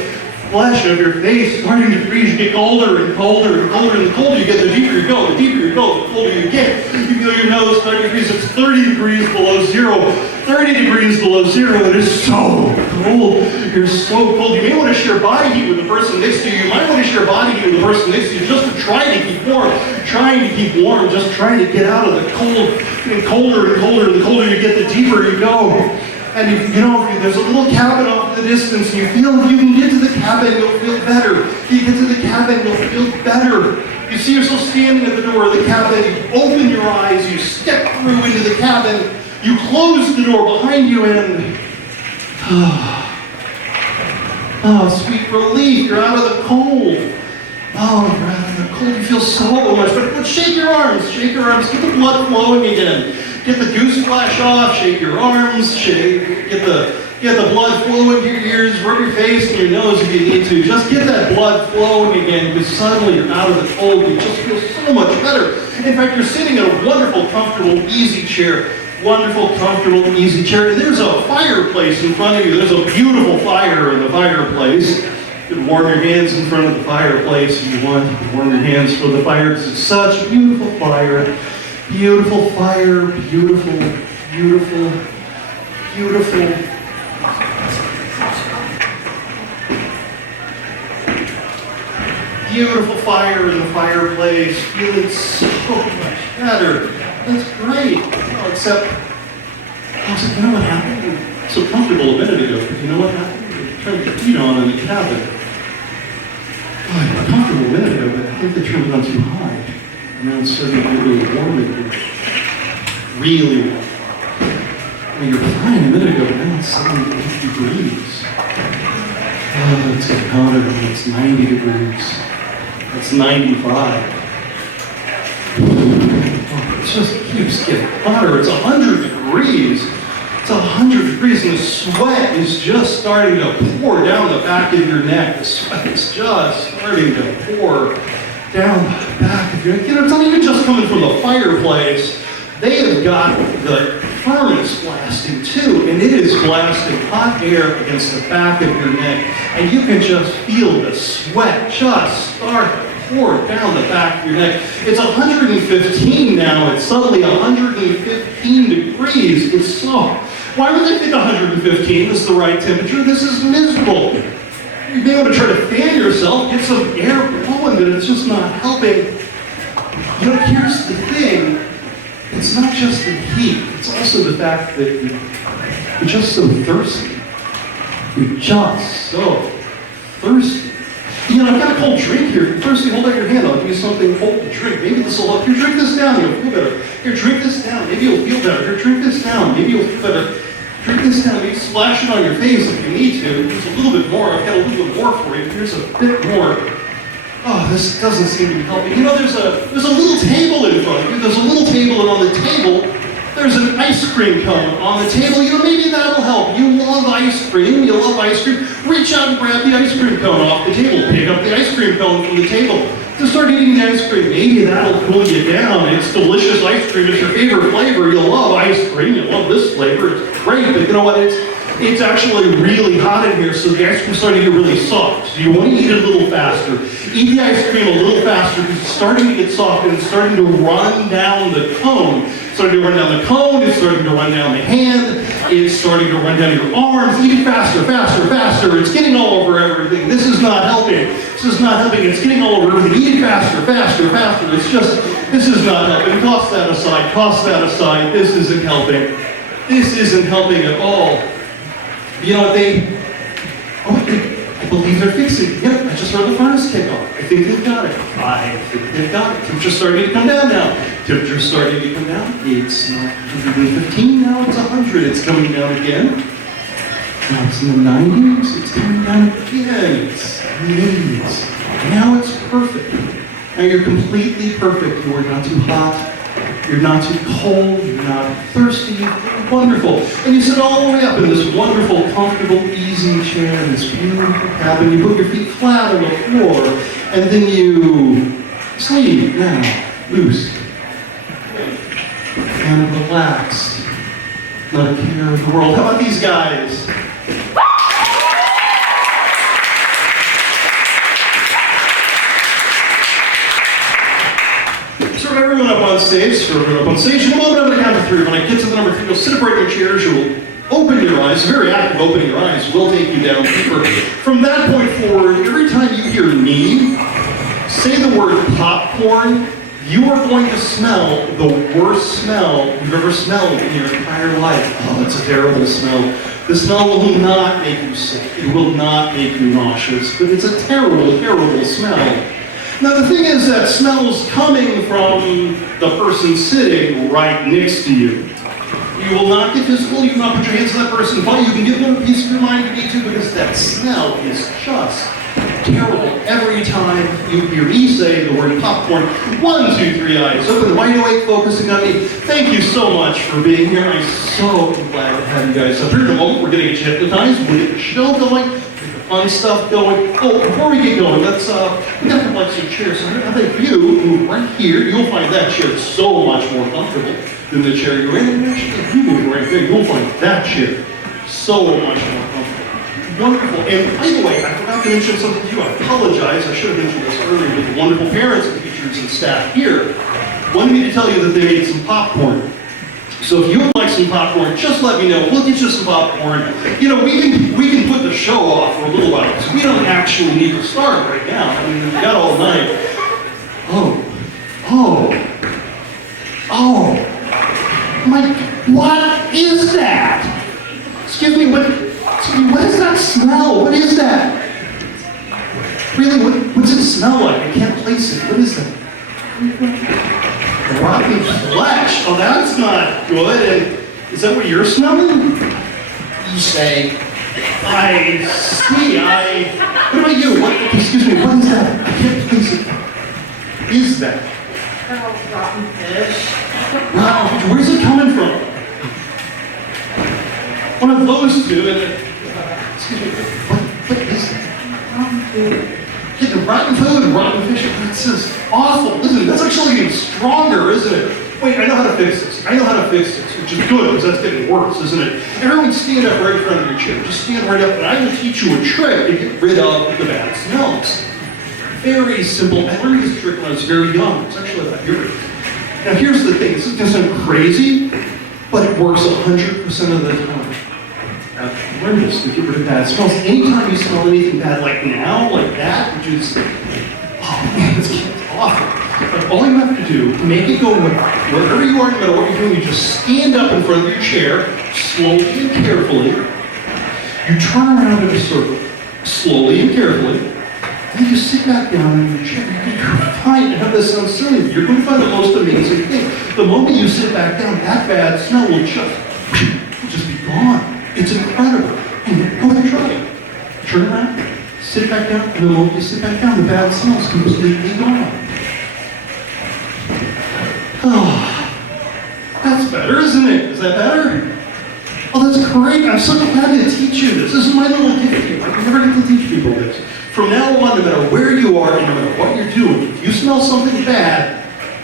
flesh of your face starting to freeze. You get colder and colder and colder. And the colder you get, the deeper you go. The deeper you go, the colder you get. You feel your nose starting to freeze. It's 30 degrees below zero. 30 degrees below zero. It is so cold. You're so cold. You may want to share body heat with the person next to you. You might want to share body heat with the person next to you just to try to keep warm. Trying to keep warm. Just trying to get out of the cold. Getting colder and colder. The colder you get, the deeper you go. And if there's a little cabin off in the distance, and you feel if you can get to the cabin, you'll feel better. If you get to the cabin, you'll feel better. You see yourself standing at the door of the cabin, you open your eyes, you step through into the cabin, you close the door behind you, and sweet relief, you're out of the cold. Oh, you're out of the cold, you feel so much better. But shake your arms, get the blood flowing again. Get the goose flash off, shake your arms, get the blood flowing to your ears, rub your face and your nose if you need to. Just get that blood flowing again, because suddenly you're out of the cold. You just feel so much better. In fact, you're sitting in a wonderful, comfortable, easy chair. Wonderful, comfortable, easy chair. And there's a fireplace in front of you. There's a beautiful fire in the fireplace. You can warm your hands in front of the fireplace if you want. You can warm your hands for the fire, because it's such a beautiful fire. Beautiful fire, beautiful, beautiful, beautiful. Beautiful fire in the fireplace, feeling so much better. That's great. Except, you know what happened? You were so comfortable a minute ago, but you know what happened? You turned the heat on in the cabin. Oh, you were comfortable a minute ago, but I think they turned it on too high. And now it's starting to get really warm again. Really warm. I mean, you were fine a minute ago, but now it's 78 degrees. Oh, it's getting hotter, and it's 90 degrees. It's 95. Oh, it just keeps getting hotter. It's 100 degrees. It's 100 degrees, and the sweat is just starting to pour down the back of your neck. The sweat is just starting to pour down the back of your neck. It's not even just coming from the fireplace. They have got the furnace blasting too, and it is blasting hot air against the back of your neck. And you can just feel the sweat just start to pour down the back of your neck. It's 115 now. It's suddenly 115 degrees. It's so. Why would they think 115 is the right temperature? This is miserable. You may want to try to fan yourself, get some air blowing, but it's just not helping. Here's the thing. It's not just the heat. It's also the fact that you're just so thirsty. You're just so thirsty. I've got a cold drink here. If you're thirsty, hold out your hand. I'll give you something cold to drink. Maybe this will help. Here, drink this down. You'll feel better. Here, drink this down. Maybe you'll feel better. Here, drink this down. Maybe you'll feel better. Drink this down. Maybe splash it on your face if you need to. There's a little bit more. I've got a little bit more for you. Here's a bit more. Oh, this doesn't seem to be helping. There's a little table in front of you. There's a little table, and on the table, there's an ice cream cone on the table. Maybe that'll help. You love ice cream. You love ice cream. Reach out and grab the ice cream cone off the table. Pick up the ice cream cone from the table. Just start eating the ice cream. Maybe that'll cool you down. It's delicious ice cream. It's your favorite flavor. You love ice cream. You love this flavor. It's great, but you know what? It's actually really hot in here, so the ice cream's starting to get really soft. So you want to eat it a little faster. Eat the ice cream a little faster because it's starting to get soft and it's starting to run down the cone. It's starting to run down the cone, it's starting to run down the hand, it's starting to run down your arms. Eat it faster, faster, faster. It's getting all over everything. This is not helping. This is not helping. It's getting all over everything. Eat it faster, faster, faster. This is not helping. Toss that aside, toss that aside. This isn't helping. This isn't helping at all. I believe they're fixing it. Yep, I just heard the furnace kick off. I think they've got it. I think they've got it. Temperature's starting to come down now. Temperature's starting to come down. It's not 115 now, it's 100. It's coming down again. Now it's in the 90s. It's coming down again. It's in the 80s. Now it's perfect. Now you're completely perfect. You are not too hot. You're not too cold, you're not thirsty, you're wonderful. And you sit all the way up in this wonderful, comfortable, easy chair, this beautiful cabin. You put your feet flat on the floor, and then you sleep now, loose, and relaxed. Not a care in the world. How about these guys? Serve everyone up on stage, serve everyone up on stage. In a moment, I'm going to count to 3. When I get to the number 3, you'll sit upright in your chairs, you'll open your eyes, very active opening your eyes, will take you down deeper. From that point forward, every time you hear me say the word popcorn, you are going to smell the worst smell you've ever smelled in your entire life. Oh, it's a terrible smell. The smell will not make you sick. It will not make you nauseous, but it's a terrible, terrible smell. Now the thing is that smell's coming from the person sitting right next to you. You will not get physical, you will not put your hands on that person, but you can give them a piece of your mind if you need to, because that smell is just terrible. Every time you hear me say the word popcorn, 1, 2, 3 eyes open, wide awake, focusing on me. Thank you so much for being here. I'm so glad to have you guys up here. In a moment, we're going to get you hypnotized, we'll get the show going. Fun stuff going. Oh, before we get going, let's we got to like some chairs. So I think you move right here. You'll find that chair so much more comfortable than the chair you're in. And actually, if you move right there, you'll find that chair so much more comfortable. Wonderful. And by the way, I forgot to mention something to you. I apologize. I should have mentioned this earlier with the wonderful parents and teachers and staff here. Wanted me to tell you that they made some popcorn. So if you would like some popcorn, just let me know. We'll get you some popcorn. You know, we can put the show off for a little while, because we don't actually need to start right now. I mean, we've got all night. What is that? Excuse me, what is that smell? What is that? Really, what's it smell like? I can't place it. What is that? Rotten flesh. Oh, that's not good. And is that what you're smelling? You say, I see, what about you? Excuse me, what is that? I can't place it. Is that? Rotten fish. Wow, where's it coming from? One of those two, and excuse me, what is it? Rotten food. Getting rotten food and rotten fish, it's just awful. Listen, that's actually getting stronger, isn't it? Wait, I know how to fix this. Which is good, because that's getting worse, isn't it? Everyone stand up right in front of your chair. Just stand right up, and I will teach you a trick to get rid of the bad smells. Very simple. I learned this trick when I was very young. It's actually about your age. Now here's the thing, this is going to sound crazy, but it works 100% of the time. Learn this to get rid of bad smells. Anytime you smell anything bad, like now, like that, which is, oh man, this is awful. But all you have to do to make it go away, wherever you are in the middle, what you're doing, you just stand up in front of your chair, slowly and carefully. You turn around in a circle, slowly and carefully. And you sit back down in your chair. You're fine. Have this sound silly, but you're going to find the most amazing thing. The moment you sit back down, that bad smell will just be gone. It's incredible. And go ahead and try it. Turn around, sit back down, and the moment you sit back down, the bad smell's completely gone. Oh, that's better, isn't it? Is that better? Oh, that's great. I'm so glad to teach you this. This is my little gift to you. I can never get to teach people this. From now on, no matter where you are, and no matter what you're doing, if you smell something bad,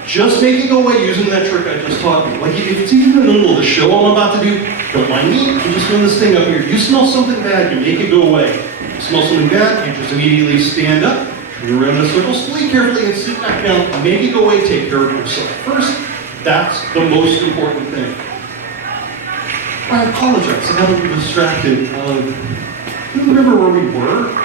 just make it go away using that trick I just taught you. Like if it's even in the middle of the show I'm about to do, don't mind me, I'm just doing this thing up here. You smell something bad, you make it go away. You smell something bad, you just immediately stand up, turn around in a circle, slowly, carefully, and sit back down, make it go away, take care of yourself. First, that's the most important thing. I apologize, I got a little distracted. Do you remember where we were?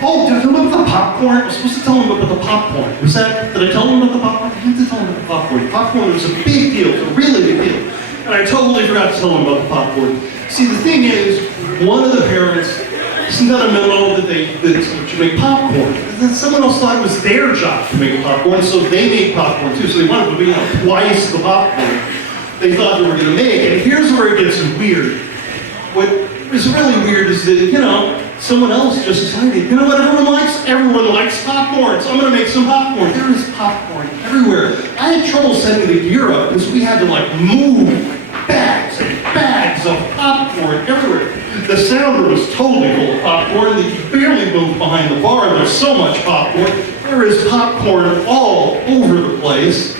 Oh, did I tell them about the popcorn? I was supposed to tell them about the popcorn. Did I tell them about the popcorn? I had to tell them about the popcorn. Popcorn is a big deal. It's a really big deal. and I totally forgot to tell them about the popcorn. See, the thing is, one of the parents sent out a memo that you make popcorn. And then someone else thought it was their job to make popcorn, so they made popcorn too. So they wanted to make twice the popcorn they thought they were going to make. And here's where it gets weird. What is really weird is that, you know, someone else just decided, you know what everyone likes? Everyone likes popcorn, so I'm going to make some popcorn. There is popcorn everywhere. I had trouble sending the gear up because we had to like move bags and bags of popcorn everywhere. The sound room was totally full of popcorn. You could barely move behind the bar. There's so much popcorn. There is popcorn all over the place.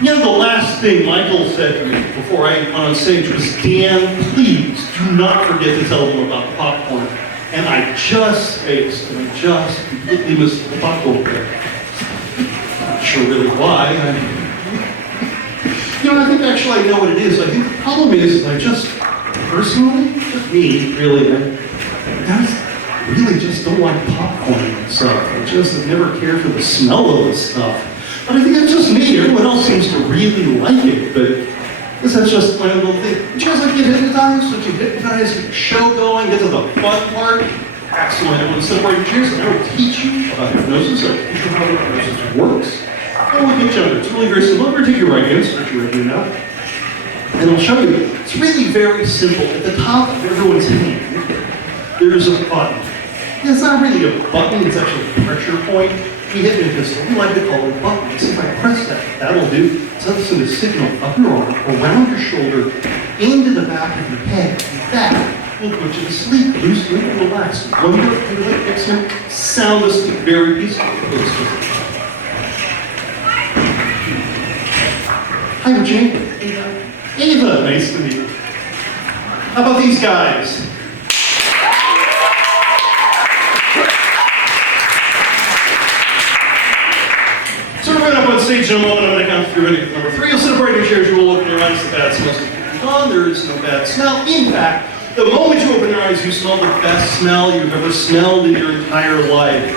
You know, the last thing Michael said to me before I went on stage was, Dan, please do not forget to tell them about the popcorn. And I just spaced, and I just completely missed the popcorn there. Not sure really why. You know, I think actually I know what it is. I think the problem is I just, personally, just me, really, I really just don't like popcorn and stuff. I just have never cared for the smell of this stuff. But I think that's just me. Everyone else seems to really like it, but I guess that's just my little thing. Would you guys like to get hypnotized? Would you hypnotize, get the show going, get to the fun part? Excellent. Everyone sit right in chairs, and I will teach you about hypnosis. I'll teach you how hypnosis works. And we'll get you under. It's really very simple. I'm going to take your right hand, stretch your right hand out. And I'll show you. It's really very simple. At the top of everyone's hand, there's a button. It's not really a button, it's actually a pressure point. We hypnotists, we like to call it a button. See if I press that, that'll do. So this is a signal up your arm, around your shoulder, into the back of your head. And that will put you to sleep, loosely and relaxed. One more, excellent, sound asleep, very peaceful. Hi, I'm Jane. Ava, nice to meet you. How about these guys? So we're right up on stage in a moment. I'm going to count through ready. Number 3, you'll sit up right in your chairs. You will open your eyes. The bad smells completely gone. There is no bad smell. In fact, the moment you open your eyes, you smell the best smell you've ever smelled in your entire life.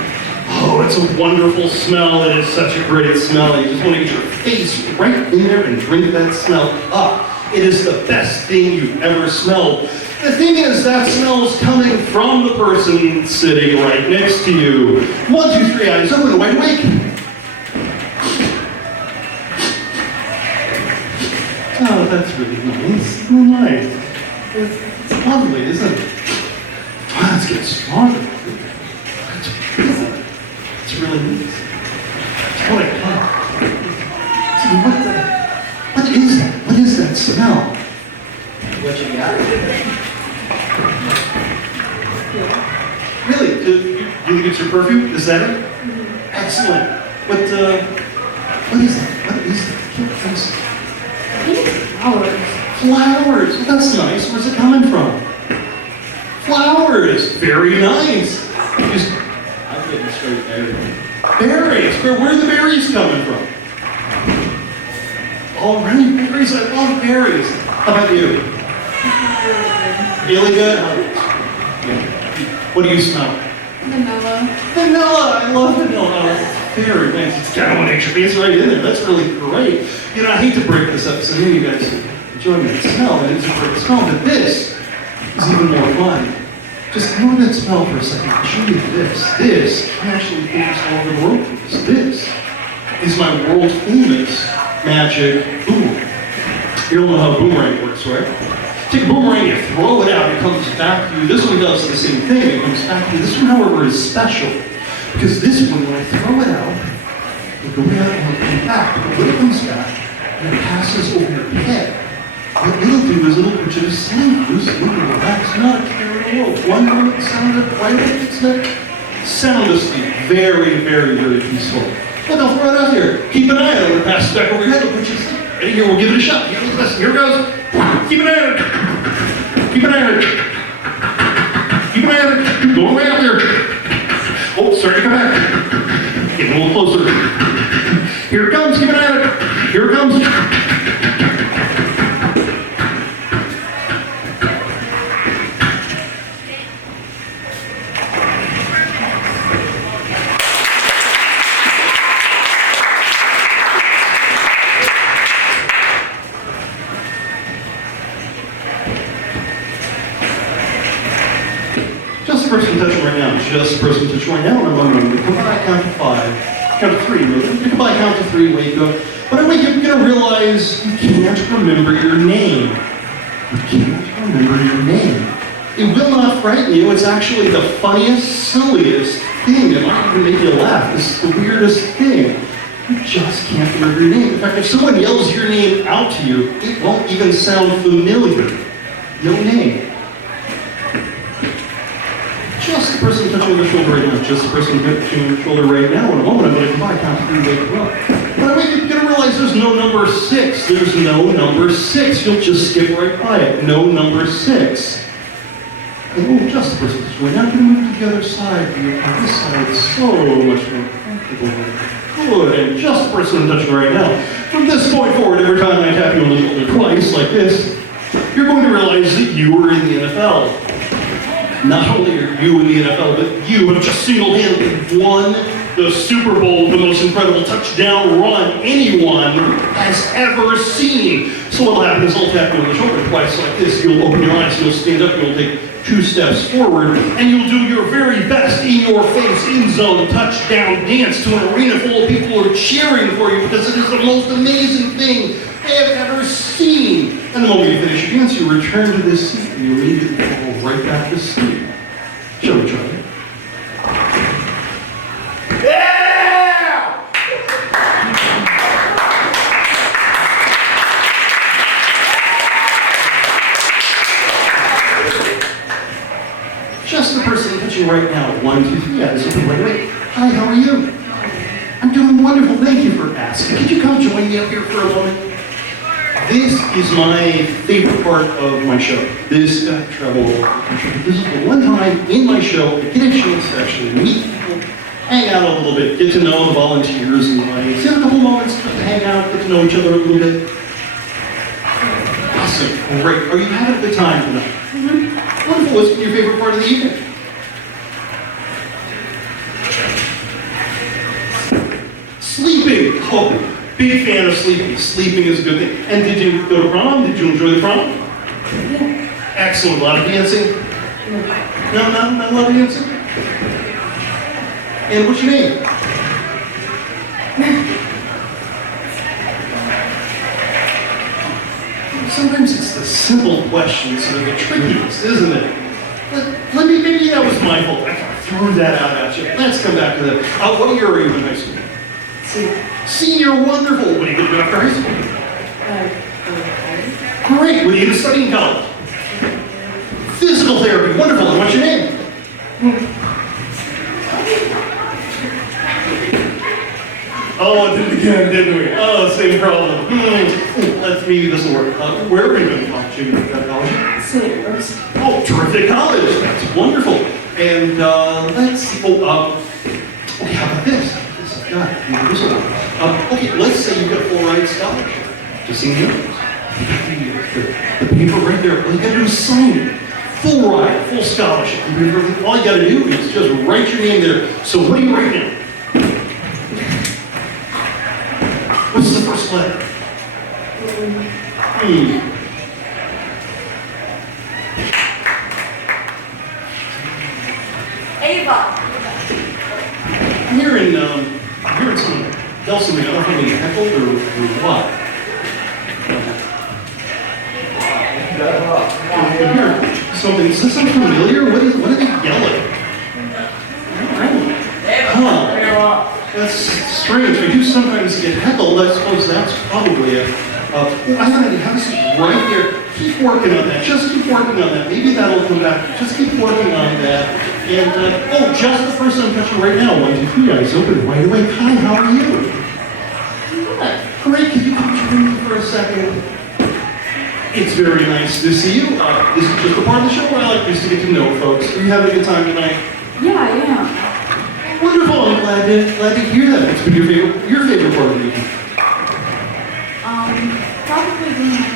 Oh, it's a wonderful smell. It is such a great smell. You just want to get your face right in there and drink that smell up. It is the best thing you've ever smelled. The thing is, that smell's coming from the person sitting right next to you. 1, 2, 3, eyes open, wide awake. Oh, that's really nice. Oh, nice. It's lovely, isn't it? Oh, let's get stronger. It's really nice. Oh my God. See, what is that? What is that smell? What you got? Really? Do you think it's your perfume? Is that it? Excellent. What is that? What is that? I can't place it. Flowers. Flowers. Well, that's nice. Where's it coming from? Flowers. Very nice. I'm getting straight berries. Berries. Where are the berries coming from? Oh, really? Berries. I love berries. How about you? Really good? What do you smell? Vanilla. Vanilla. I love vanilla. It's very nice. It's kind of what makes your face right in there. That's really great. You know, I hate to break this up, so you guys enjoy that smell. And it's a great smell, but this is even more fun. Just ignore that smell for a second. I'll show you this. This, I'm actually famous all over the world for this. This is my world famous magic boomerang. You don't know how a boomerang works, right? Take a boomerang, you throw it out, it comes back to you. This one does the same thing, it comes back to you. This one, however, is special. Because this one, when I throw it out, it'll go out and it'll come back. But when it comes back, and it passes over your head, what it'll do is it'll put you to sleep, loosely and relaxed, not a care in the world. One moment sound up, right up its neck, sound asleep. Very, very, very peaceful. Look, I'll throw it out here. Keep an eye on it. When it passes back over your head, it'll put you to sleep. Ready? Here, we'll give it a shot. Here it goes. Keep an eye on it. Keep an eye on it. Keep an eye on it. Going way out there. Oh, starting to come back. Getting a little closer. Here it comes. Keep an eye on it. Here it comes. person touching right now. Just the person touching right now. And I'm going to come by, count to 5. Count to 3, really. You come by, count to 3, wake up. But I wake up, you're going to realize you can't remember your name. You can't remember your name. It will not frighten you. It's actually the funniest, silliest thing. It might even make you laugh. It's the weirdest thing. You just can't remember your name. In fact, if someone yells your name out to you, it won't even sound familiar. No name. Just the person touching the shoulder right now. Just the person touching the shoulder right now. In a moment, I'm going to come by, count to 3, wake you up. But I mean, you're going to realize there's no number 6. There's no number 6. You'll just skip right by it. No number 6. And oh, just the person touching right now. I'm going to move to the other side. This side is so much more comfortable. Good, and just the person touching right now. From this point forward, every time I tap you on the shoulder twice, like this, you're going to realize that you are in the NFL. Not only are you in the NFL, but you have just single-handedly won the Super Bowl, the most incredible touchdown run anyone has ever seen. So what'll happen is I'll tap you on the shoulder twice like this. You'll open your eyes, you'll stand up, you'll take 2 steps forward, and you'll do your very best in your face, in zone, touchdown dance to an arena full of people who are cheering for you because it is the most amazing thing they have ever seen. And the moment you finish your dance, you return to this seat and you immediately fall right back to sleep. Shall we try it? Yeah! Just the person touching right now. 1, 2, 3. Eyes open right away. Hi, how are you? I'm doing wonderful. Thank you for asking. Could you come join me up here for a moment? This is my favorite part of my show. This travel. This is the one time in my show I get a chance to actually meet people, hang out a little bit, get to know the volunteers and the audience, have a couple moments to hang out, get to know each other a little bit. Awesome, great. Are you having a good time tonight? Mm-hmm. Wonderful. What's your favorite part of the evening? Sleeping. Oh. Big fan of sleeping. Sleeping is a good thing. And did you go to prom? Did you enjoy the prom? Yeah. Excellent. A lot of dancing? No, not a lot of dancing? And what's your name? Sometimes it's the simple questions that are the trickiest, isn't it? Maybe that was my fault. I threw that out at you. Let's come back to that. What year are you in high school? Senior, wonderful. What are you going to do after high school? Great. What are you going to study in college? Physical therapy. Wonderful. And what's your name? Oh, did it again, didn't we? Oh, same problem. Maybe this will work. Where are you going to college? St. Rose. Oh, terrific college. That's wonderful. And let's see. Okay, how about this? God, okay, let's say you've got a full ride scholarship to St. John's. The paper right there, all you gotta do is sign it. Full ride, full scholarship. All you gotta do is just write your name there. So what do you write now? What's the first letter? Ava. I'm hearing someone tell something. I don't know if I'm being heckled or what. Something. Does this sound familiar? What are they yelling? Huh. That's strange. We do sometimes get heckled. I suppose that's probably it. I have this right there. Keep working on that. Just keep working on that. Maybe that'll come back. Just keep working on that. And, just the person I'm touching right now. 1, 2, 3, eyes open right away. Hi, how are you? Good. Great. Can you come join me for a second? It's very nice to see you. This is just a part of the show where I like just to get to know folks. Are you having a good time tonight? Yeah, I am. Wonderful. I'm glad to hear that. It's been your favorite part of the evening. Probably going to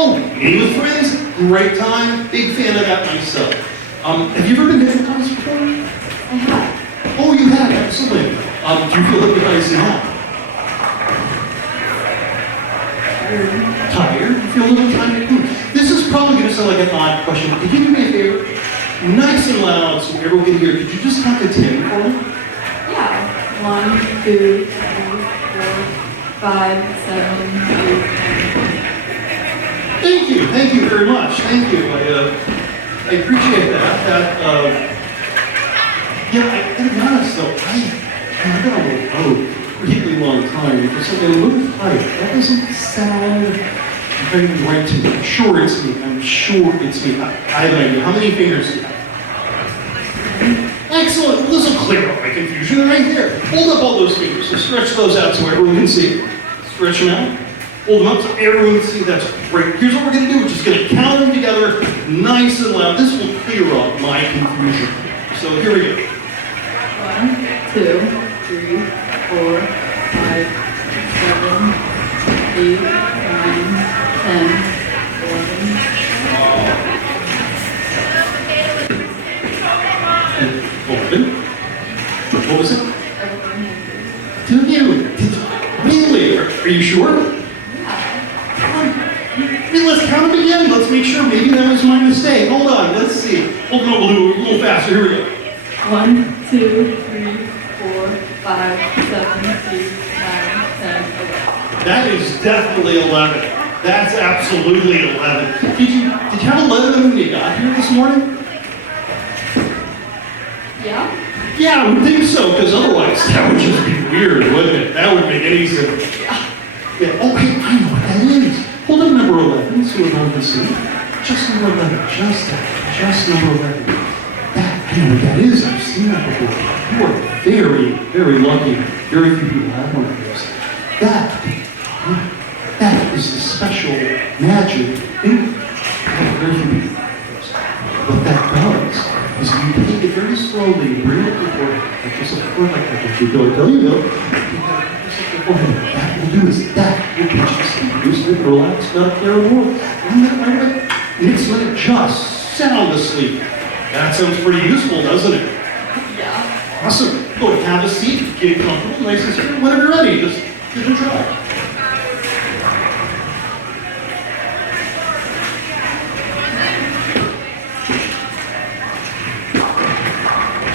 Oh, meeting with friends, great time. Big fan of that myself. Have you ever been hypnotized before? I have. Oh, you have, absolutely. Do you feel hypnotized now? Tired? You feel a little tired? This is probably going to sound like an odd question, but could you do me a favor? nice and loud so everyone can hear. Could you just count to 10 for me? Yeah. 1, 2, 3, 4, 5, 7, 8, 10. Thank you very much. Thank you. I appreciate that. Yeah, I gotta be honest though, I've been on the road for a really long time because something a little tight. That doesn't sound very right to me. I'm sure it's me. I have an idea. How many fingers do you have? Excellent. This will clear up my confusion right there. Hold up all those fingers. So stretch those out so everyone can see. Stretch them out. Hold them up so everyone can see. That's great. Here's what we're going to do. We're just going to count them together nice and loud. This will clear up my confusion. So here we go. 1, 2, 3, 4, 5, 7, 8, 9, 10, 11. What was it? Do you? Really? Are you sure? Let's count them again. Let's make sure. Maybe that was my mistake. Hold on. Let's see. Hold on. We'll do it a little faster. Here we go. 1, 2, 3, 4, 5, 7, 8, 9, 10, 11. That is definitely 11. That's absolutely 11. Did you have 11 when you got here this morning? Yeah? Yeah, I would think so, because otherwise that would just be weird, wouldn't it? That wouldn't make any sense. Yeah. Oh, wait, I know what that is. Hold up number 11, so we're on the scene. Just number 11. Just that. Just number 11. That, I know what that is. I've seen that before. You are very, very lucky. Very few people have one of those. That is the special magic thing. Very few people have those. What that does is you take it very slowly, bring it to the forehead, like just a forehead, like that. You go, I tell you though, that will do is that will get you sleep, you sleep, relax, not care anymore. And then right away, next minute, just sound asleep. That sounds pretty useful, doesn't it? Yeah. Awesome. Go and have a seat, get comfortable, nice and secure. Whenever you're ready, just give it a try.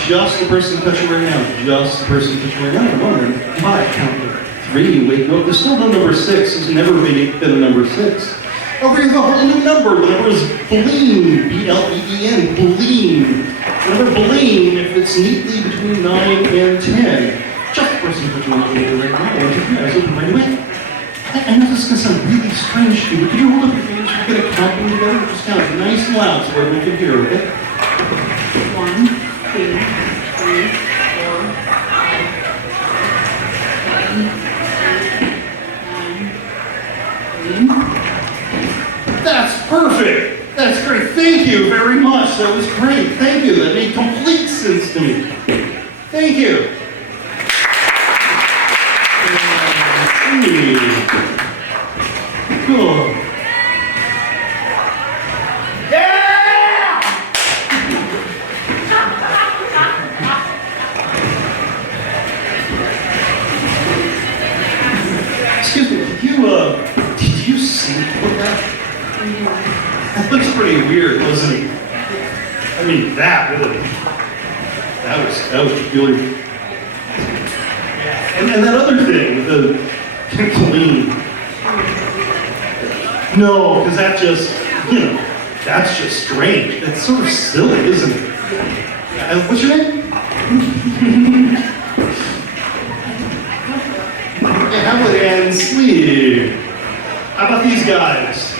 Just the person touching right now. Just the person touching right now. 1, 5, count to 3. Wait, no, there's still no number 6. There's never been a number 6. Over here's a whole new number. The number is Bleen. B-L-E-E-N. Bleen. The number Bleen, if it's neatly between 9 and 10. Just the person touching right now. 1, 2, 3. Eyes open right away. I know this is going to sound really strange to you, but could you hold up your fingers? We're going to count them together. Just count it nice and loud so everyone can hear, okay? 1, 2, 3, 4, 5, 7, 8, 9, 10. That's perfect. That's great. Thank you very much. That was great. Thank you. That made complete sense to me. Thank you. Cool. Excuse me, did you sync with that? That looks pretty weird, wasn't it? I mean, that was peculiar. And that other thing with the clean. No, because that just, that's just strange. It's sort of silly, isn't it? What's your name? How about and sleep? How about these guys?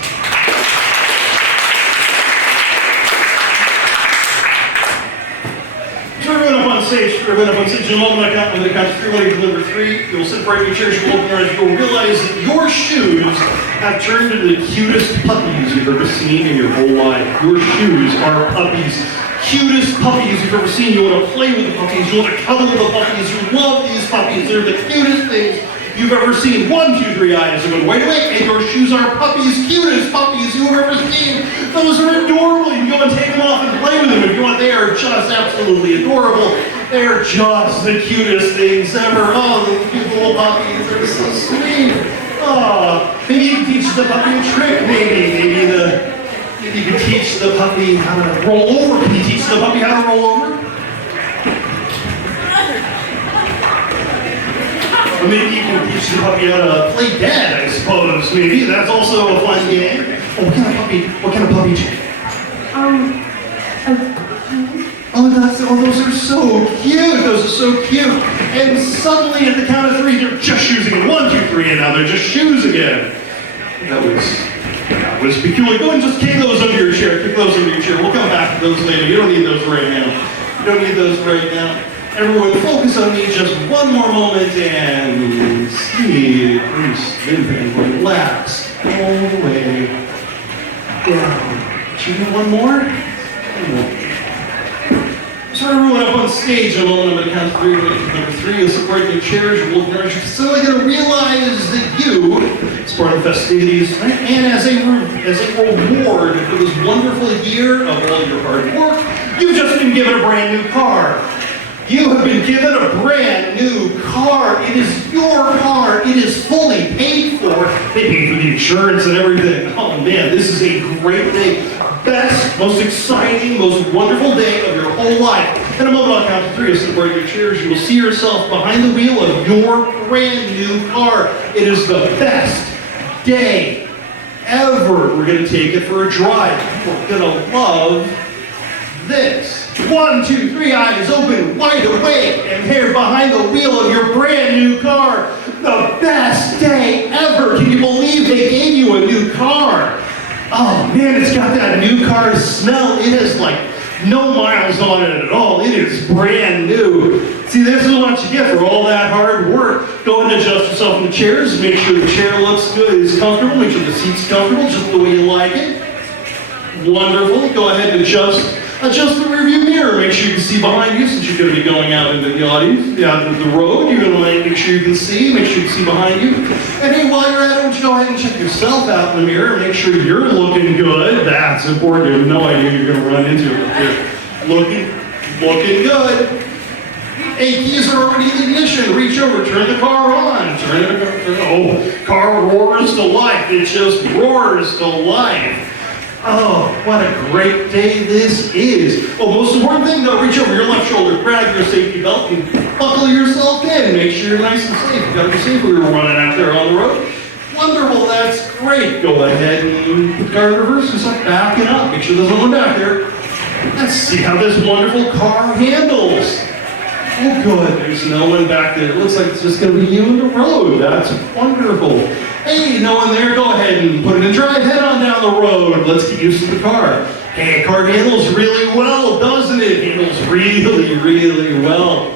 So everyone up on stage, in a moment, when I count to 3, when I deliver 3, you'll sit right in your chairs, you'll open your eyes, you'll realize that your shoes have turned into the cutest puppies you've ever seen in your whole life. Your shoes are puppies. Cutest puppies you've ever seen. You want to play with the puppies, you want to cuddle with the puppies, you love these puppies. They're the cutest things you've ever seen. 1, 2, 3 eyes. And wait, and your shoes are puppies, cutest puppies you've ever seen. Those are adorable. You can go and take them off and play with them if you want. They are just absolutely adorable. They are just the cutest things ever. Oh, the cute little puppies. They're so sweet. Oh, maybe you can teach the puppy a trick. Maybe Maybe you can teach the puppy how to roll over. Can you teach the puppy how to roll over? Or maybe you can teach the puppy how to play dead, I suppose. Maybe that's also a fun game. Oh, what kind of puppy do you Oh, those are so cute. Those are so cute. And suddenly at the count of 3, they're just shoes again. 1, 2, 3, and now they're just shoes again. That was peculiar. Go and just kick those under your chair. Kick those under your chair. We'll come back to those later. You don't need those right now. You don't need those right now. Everyone focus on me just one more moment and sleep. Sleep and relax all the way down. Should we do one more? One more. So everyone up on stage in a moment, I'm going to count 3. Number 3, you'll support your chairs, you're looking around, you're suddenly going to realize that you, as part of festivities, right, and as a reward for this wonderful year of all your hard work, you've just been given a brand new car. You have been given a brand new car. It is your car. It is fully paid for. They paid for the insurance and everything. Oh man, this is a great day. Best, most exciting, most wonderful day of your whole life. In a moment, I'll count to 3. As you separate your chairs, you will see yourself behind the wheel of your brand new car. It is the best day ever. We're going to take it for a drive. We're going to love this. 1, 2, 3, eyes open, wide awake, and here behind the wheel of your brand new car. The best day ever. Can you believe they gave you a new car? Oh man, it's got that new car smell. It has like no miles on it at all. It is brand new. See, this is what you get for all that hard work. Go ahead and adjust yourself in the chairs. Make sure the chair looks good, is comfortable. Make sure the seat's comfortable, just the way you like it. Wonderful. Go ahead and adjust the rearview mirror. Make sure you can see behind you since you're going to be going out into the audience, out into the road. You're going to make sure you can see. Make sure you can see behind you. And hey, while you're at it, why don't you go ahead and check yourself out in the mirror. Make sure you're looking good. That's important. You have no idea who you're going to run into. You're looking good. Hey, keys are already in the ignition. Reach over, turn the car on. Car roars to life. It just roars to life. Oh, what a great day this is. Well, most important thing though, reach over your left shoulder, grab your safety belt, and buckle yourself in. Make sure you're nice and safe. You've got to be safe when you're running out there on the road. Wonderful, that's great. Go ahead and put the car in reverse and start backing up. Make sure there's no one back there. Let's see how this wonderful car handles. Oh good, there's no one back there. It looks like it's just going to be you and the road. That's wonderful. Hey, no one there, go ahead and put it in drive, head on down the road. Let's get used to the car. Hey, car handles really well, doesn't it? Handles really, really well.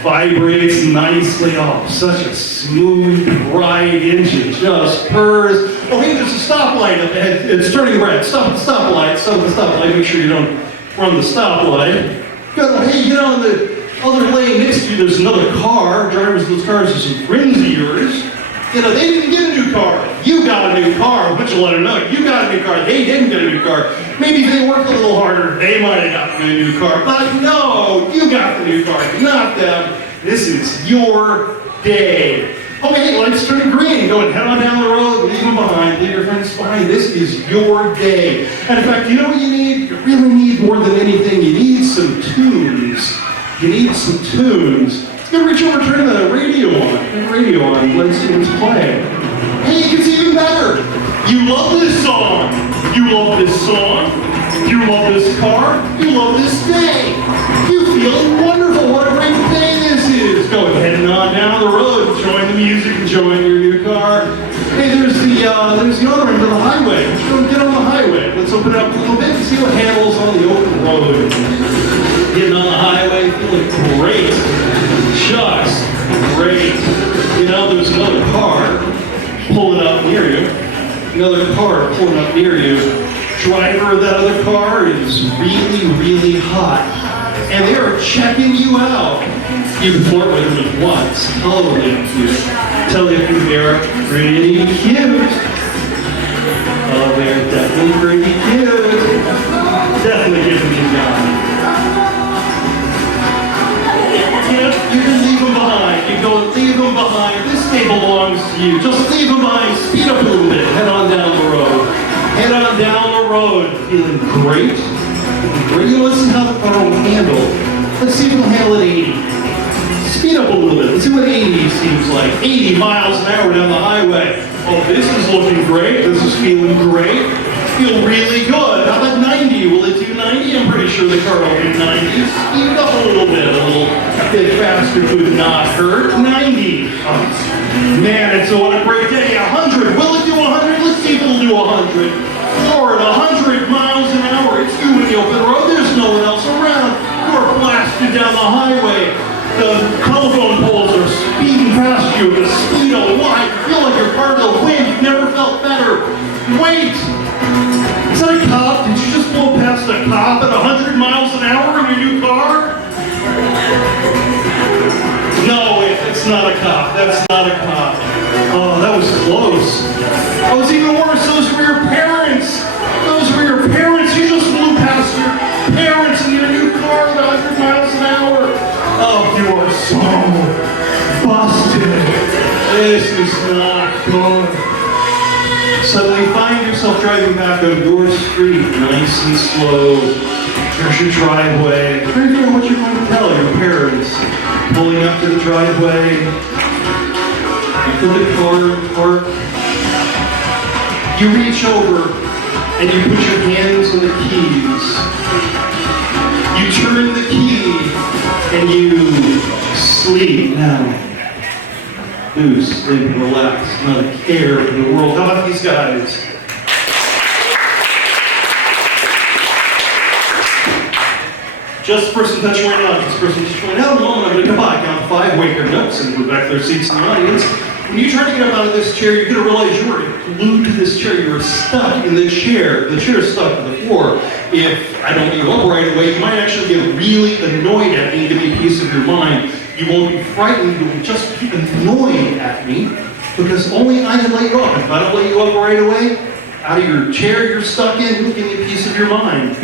Vibrates nicely. Oh, such a smooth, bright engine, just purrs. Oh, hey, there's a stoplight up ahead. It's turning red. Stop at the stoplight. Stop at the stoplight. Make sure you don't run the stoplight. Good. Hey, you know, in the other lane next to you, there's another car. Drivers of those cars are some friends of yours. You know, they didn't get a new car. You got a new car. But you let them know you got a new car. They didn't get a new car. Maybe if they worked a little harder, they might have gotten a new car. But no, you got the new car, not them. This is your day. Okay, lights turn green. Go and head on down the road. Leave them behind. Leave your friends behind. This is your day. And in fact, you know what you need? You really need more than anything. You need some tunes. You need some tunes. Gonna reach over, turn the radio on. Turn the radio on. Let's see what's playing. Hey, it gets even better. You love this song. You love this song. You love this car. You love this day. You feel wonderful. What a great day this is. Go ahead and on down the road. Join the music. Enjoy your new car. Hey, there's the other end of the highway. Let's go and get on the highway. Let's open it up a little bit and see what handles on the open road. Getting on the highway, feeling great. Just great. You know, there's another car pulling up near you. Another car pulling up near you. Driver of that other car is really, really hot. And they are checking you out. You can flirt with them if you want. It's totally up to you. Tell you if they're pretty cute. Oh, they're definitely pretty cute. Definitely give them a job. You can leave them behind. You go and leave them behind. This day belongs to you. Just leave them behind. Speed up a little bit. Head on down the road. Head on down the road. feeling great. Great. Let's see how the car will handle. Let's see if it'll handle at 80. Speed up a little bit. Let's see what 80 seems like. 80 miles an hour down the highway. Oh, this is looking great. This is feeling great. Feel really good. How about 90? Will it do 90? I'm pretty sure the car will do 90. Speed up a little bit. A little bit faster would not hurt. 90. Oh, man, it's what a great day. 100. Will it do 100? Let's see if it'll do 100. Or at 100 miles an hour. It's you in the open road. There's no one else around. You're blasted down the highway. The telephone poles are speeding past you at the speed of light. You feel like you're part of the wind. You've never felt better. Wait! Is that a cop? Did you just blow past a cop at 100 miles an hour in your new car? No, it's not a cop. That's not a cop. Oh, that was close. That was even worse. Those were your parents. Those were your parents. You just blew past your parents in your new car at 100 miles an hour. Oh, you are so busted. This is not good. Suddenly find yourself driving back on your street, nice and slow. There's your driveway. Try to figure out what you're going to tell your parents. Pulling up to the driveway. You put the car in park. You reach over and you put your hands on the keys. You turn the key and you sleep now. Loose, sleep, and relax. Not a care in the world. How about these guys? Just the person touching right now. Just the person touching right now. In a moment, I'm going to come by, count to 5, wake your notes, and go back to their seats in the audience. When you try to get up out of this chair, you're going to realize you are glued to this chair. You are stuck in the chair. The chair is stuck to the floor. If I don't get you up right away, you might actually get really annoyed at me and give me a piece of your mind. You won't be frightened, you'll just be annoyed at me because only I can let you up. If I don't let you up right away, out of your chair you're stuck in, you'll give me a piece of your mind.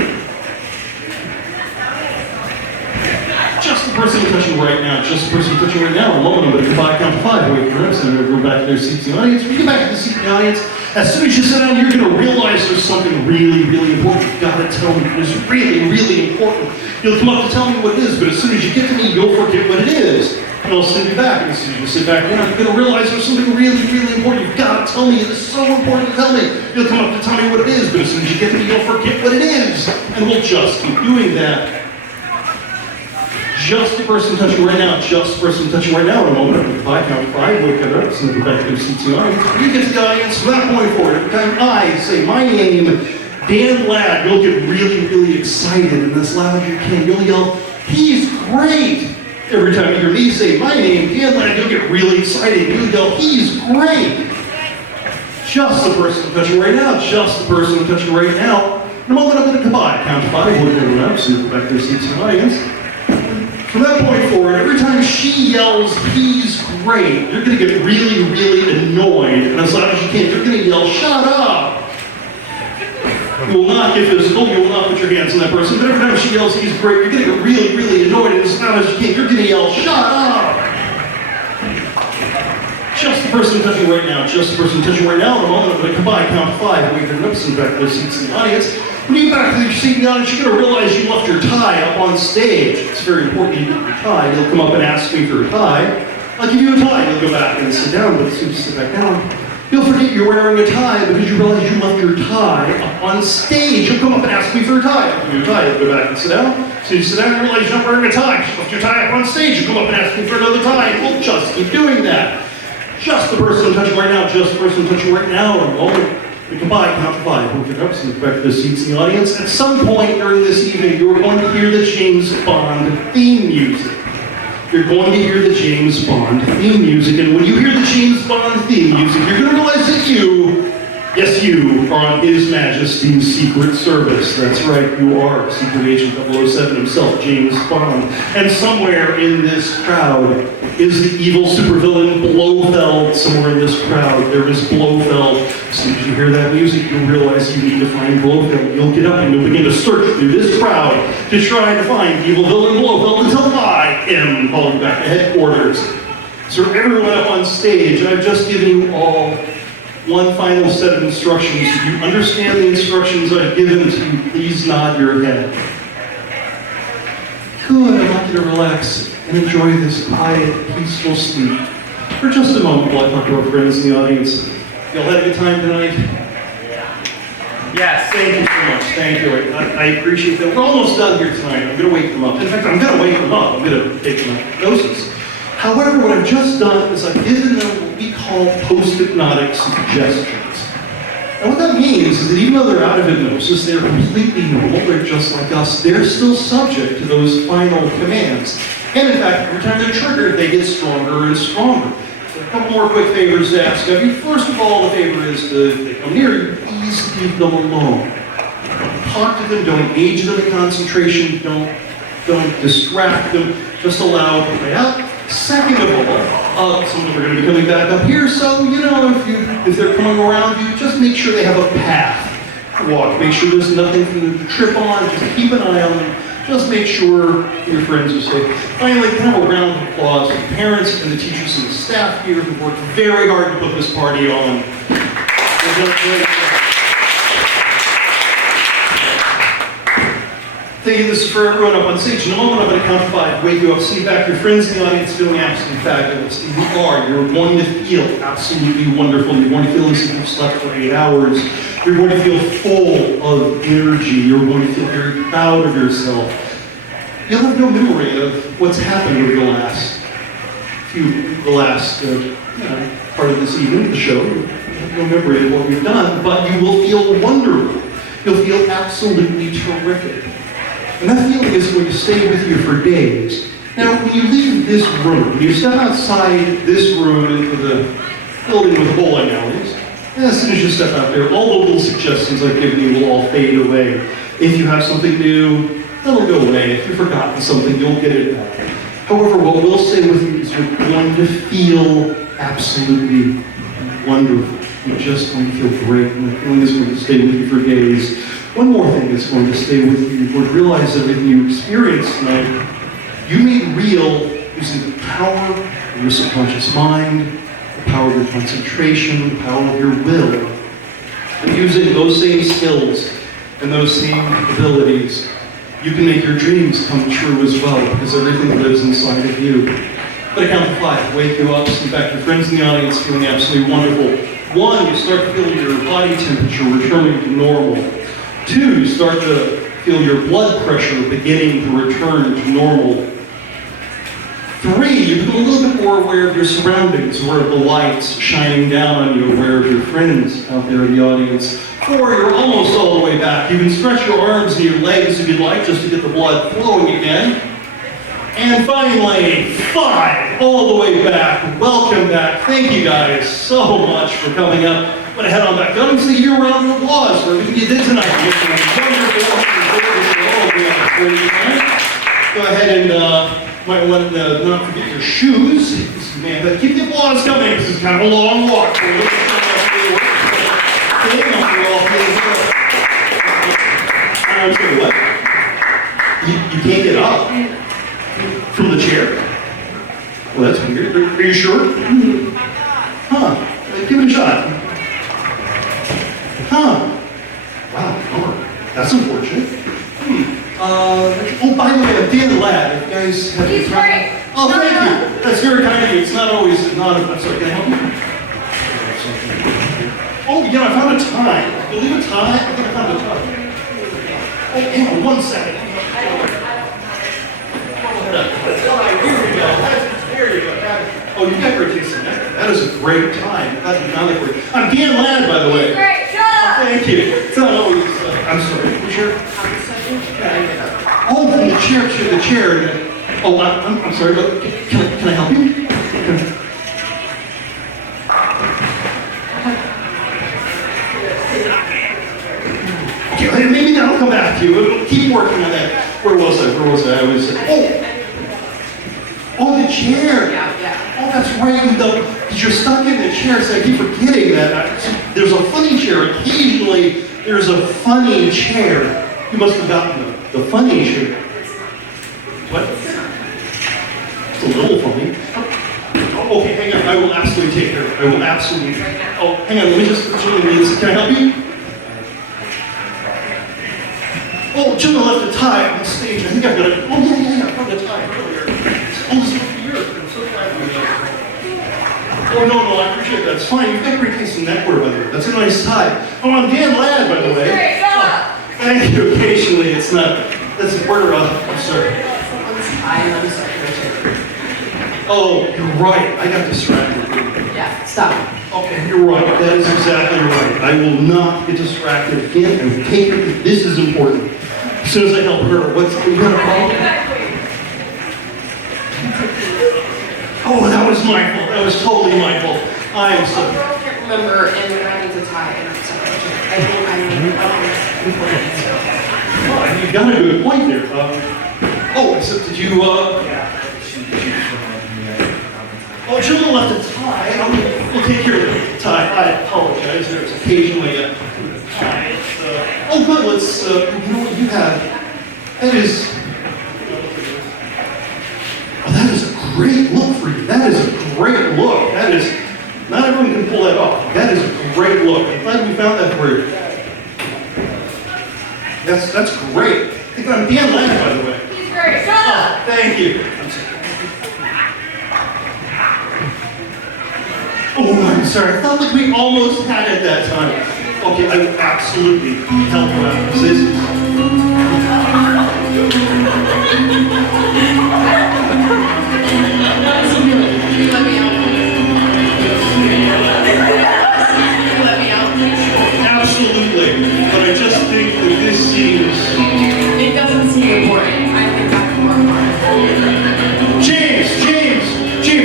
Just the person touching right now, just the person touching right now. In a moment, I'm going to count to 5, wait for us, and we're going to go back to their seats in the audience. When you get back to the seat in the audience, as soon as you sit down, you're going to realize there's something really, really important. You've got to tell me it's really, really important. You'll come up to tell me what it is, but as soon as you get to me, you'll forget what it is. And I'll send you back. And as soon as you sit back down, you're going to realize there's something really, really important. You've got to tell me. It is so important to tell me. You'll come up to tell me what it is, but as soon as you get to me, you'll forget what it is. And we'll just keep doing that. Just the person touching right now. Just the person touching right now. In a moment, I'm going to count to 5, wake it up, send it back to their seats in the audience. When you get to the audience, from that point forward, every time I say my name, Dan Ladd, you'll get really, really excited, and as loud as you can, you'll yell, "He's great!" Every time you hear me say my name, Dan Ladd, you'll get really excited. You'll yell, "He's great!" Just the person touching right now, just the person touching right now. In a moment, I'm going to come by, count to 5, look everyone up, so you'll go back to their seats in the audience. From that point forward, every time she yells, "He's great," you're going to get really, really annoyed, and as loud as you can, you're going to yell, "Shut up!" You will not get physical, you will not put your hands on that person, but every time she yells, "He's great," you're going to get really, really annoyed, and as loud as you can, you're going to yell, "Shut up!" Just the person touching right now, just the person touching right now. In a moment, I'm going to come by, count to 5, wait their notes, and back to their seats in the audience. When you get back to your seat in the audience, you're going to realize you left your tie up on stage. It's very important you get your tie. You'll come up and ask me for a tie. I'll give you a tie. You'll go back and sit down, but as soon as you sit back down, you'll forget you're wearing a tie because you realize you left your tie up on stage. You'll come up and ask me for a tie. I'll give you a tie. You'll go back and sit down. So you sit down and realize you're not wearing a tie. You left your tie up on stage. You'll come up and ask me for another tie. We'll just keep doing that. Just the person touching right now. Just the person touching right now. And moment, we come by, count to 5. We'll get up, so back to the seats in the audience. At some point during this evening, you're going to hear the James Bond theme music. You're going to hear the James Bond theme music, and when you hear the James Bond theme music, you're going to realize that you, yes you, are on His Majesty's Secret Service. That's right, you are Secret Agent 007 himself, James Bond. And somewhere in this crowd is the evil supervillain Blofeld. Somewhere in this crowd, there is Blofeld. As soon as you hear that music, you'll realize you need to find Blofeld. You'll get up and you'll begin to search through this crowd to try to find evil villain Blofeld until I am calling back to headquarters. So everyone up on stage, I've just given you all one final set of instructions. If you understand the instructions I've given to you, please nod your head. Good, I'd like you to relax and enjoy this quiet, peaceful sleep for just a moment while I talk to our friends in the audience. Y'all had a good time tonight? Yes, thank you so much. Thank you. I appreciate that. We're almost done here tonight. I'm going to wake them up. In fact, I'm going to wake them up. I'm going to take my hypnosis. However, what I've just done is I've given them what we call post-hypnotic suggestions. And what that means is that even though they're out of hypnosis, they're completely normal, they're just like us, they're still subject to those final commands. And in fact, every time they're triggered, they get stronger and stronger. So a couple more quick favors to ask of you. First of all, the favor is to, if they come near you, please leave them alone. Don't talk to them, don't engage them in concentration, don't distract them, just allow them to play out. Second of all, some of them are going to be coming back up here, so, you know, if they're coming around you, just make sure they have a path to walk. Make sure there's nothing for them to trip on, just keep an eye on them. Just make sure your friends are safe. Finally, kind of a round of applause for the parents and the teachers and the staff here who worked very hard to put this party on. They've done a great job. Thank you. This is for everyone up on stage. In a moment, I'm going to count to 5, wake you up, see back your friends in the audience feeling absolutely fabulous. You are. You're going to feel absolutely wonderful. You're going to feel as if you've slept for 8 hours. You're going to feel full of energy. You're going to feel very proud of yourself. You'll have no memory of what's happened over the last part of this evening, the show. You have no memory of what we've done, but you will feel wonderful. You'll feel absolutely terrific. And that feeling is going to stay with you for days. Now, when you leave this room, when you step outside this room into the building with the bowling alleys, as soon as you step out there, all the little suggestions I've given you will all fade away. If you have something new, that'll go away. If you've forgotten something, you'll get it back. However, what will stay with you is you're going to feel absolutely wonderful. You're just going to feel great, and the feeling is going to stay with you for days. One more thing that's going to stay with you, you're going to realize that everything you experienced tonight, you made real using the power of your subconscious mind, the power of your concentration, the power of your will. And using those same skills and those same abilities, you can make your dreams come true as well, because everything lives inside of you. But I count to 5, wake you up, see back your friends in the audience feeling absolutely wonderful. 1, you start to feel your body temperature returning to normal. 2, you start to feel your blood pressure beginning to return to normal. 3, you become a little bit more aware of your surroundings, aware of the lights shining down on you, aware of your friends out there in the audience. 4, you're almost all the way back. You can stretch your arms and your legs if you'd like, just to get the blood flowing again. And finally, 5, all the way back. Welcome back. Thank you guys so much for coming up. I'm going to head on back. Let me see your round of applause for everything you did tonight. Go ahead and might want to not forget your shoes. But keep the applause coming. This is kind of a long walk. I'm sorry, what? You can't get up from the chair? Well, that's weird. Are you sure? Huh. Give it a shot. Huh. Wow. That's unfortunate. Oh, by the way, I'm Dan Ladd. If you guys have... He's great. Oh, thank you. That's very kind of you. It's not always... I'm sorry, can I help you? Oh, yeah, I found a tie. You leave a tie? I think I found a tie. Oh, hang on 1 second. Here we go. There you go. Oh, you got great taste in that. That is a great time. I'm Dan Ladd, by the way. He's great. Shut up. Thank you. It's not always... I'm sorry. The chair? Oh, from the chair. Oh, I'm sorry, but can I help you? Okay, maybe that'll come back to you. We'll keep working on that. Where was I? I was... Oh, the chair. Yeah. Oh, that's right. Because you're stuck in the chair, so I keep forgetting that. There's a funny chair. Occasionally, there's a funny chair. You must have gotten the funny chair. What? It's a little funny. Oh, Oh, okay, hang on. I will absolutely take care of it. I will absolutely. Oh, hang on. Let me just. Can I help you? Oh, Jimmy left a tie on the stage. I think I've got it. Oh, yeah. I found the tie earlier. Oh, this is for yours. I'm so glad you got it. Oh, no, I appreciate that. It's fine. You've got great taste in neckwear, by the way. That's a nice tie. Oh, I'm Dan Ladd, by the way. Great, shut up! Thank you. Occasionally, it's not. That's where, I'm sorry. Oh, you're right. I got distracted. Yeah, stop. Okay, you're right. That is exactly right. I will not get distracted again. I will take it. This is important. As soon as I help her, what's you got a problem? Oh, that was my fault. That was totally my fault. I am so. I can't remember, and when I need to tie, and I'm sorry. I think I'm important. Oh, you got a good point there. So did you, Oh, Julia left a tie. We'll take care of the tie. I apologize. There's occasionally a tie. Oh, good. Let's, you know what you have? That is, oh, that is a great look for you. That is a great look. That is, not everyone can pull that off. That is a great look. I'm glad we found that for you. That's great. I think I'm Dan Ladd, by the way. He's great, shut up! Thank you. Oh, I'm sorry. I felt like we almost had it that time. Okay, I will absolutely help you out with this. Can you let me out? Absolutely. But I just think that this seems... It doesn't seem important. I think that's more important. James,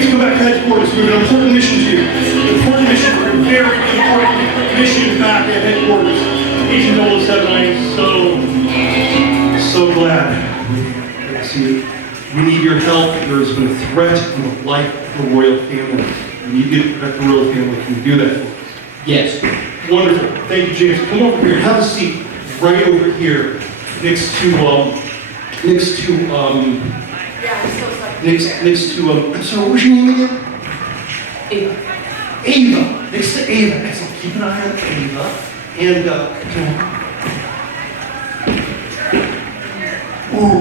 come back to headquarters. We have an important mission to you. Important mission for a very important mission back at headquarters. Agent 007, I am so glad to see you. We need your help. There has been a threat on the life of the royal family. We need you to protect the royal family. Can you do that for us? Yes. Wonderful. Thank you, James. Come over here. Have a seat right over here next to, Yeah, I'm so sorry. next to, I'm sorry, what was your name again? Ava. Ava. Next to Ava. Excellent. Keep an eye on Ava. And,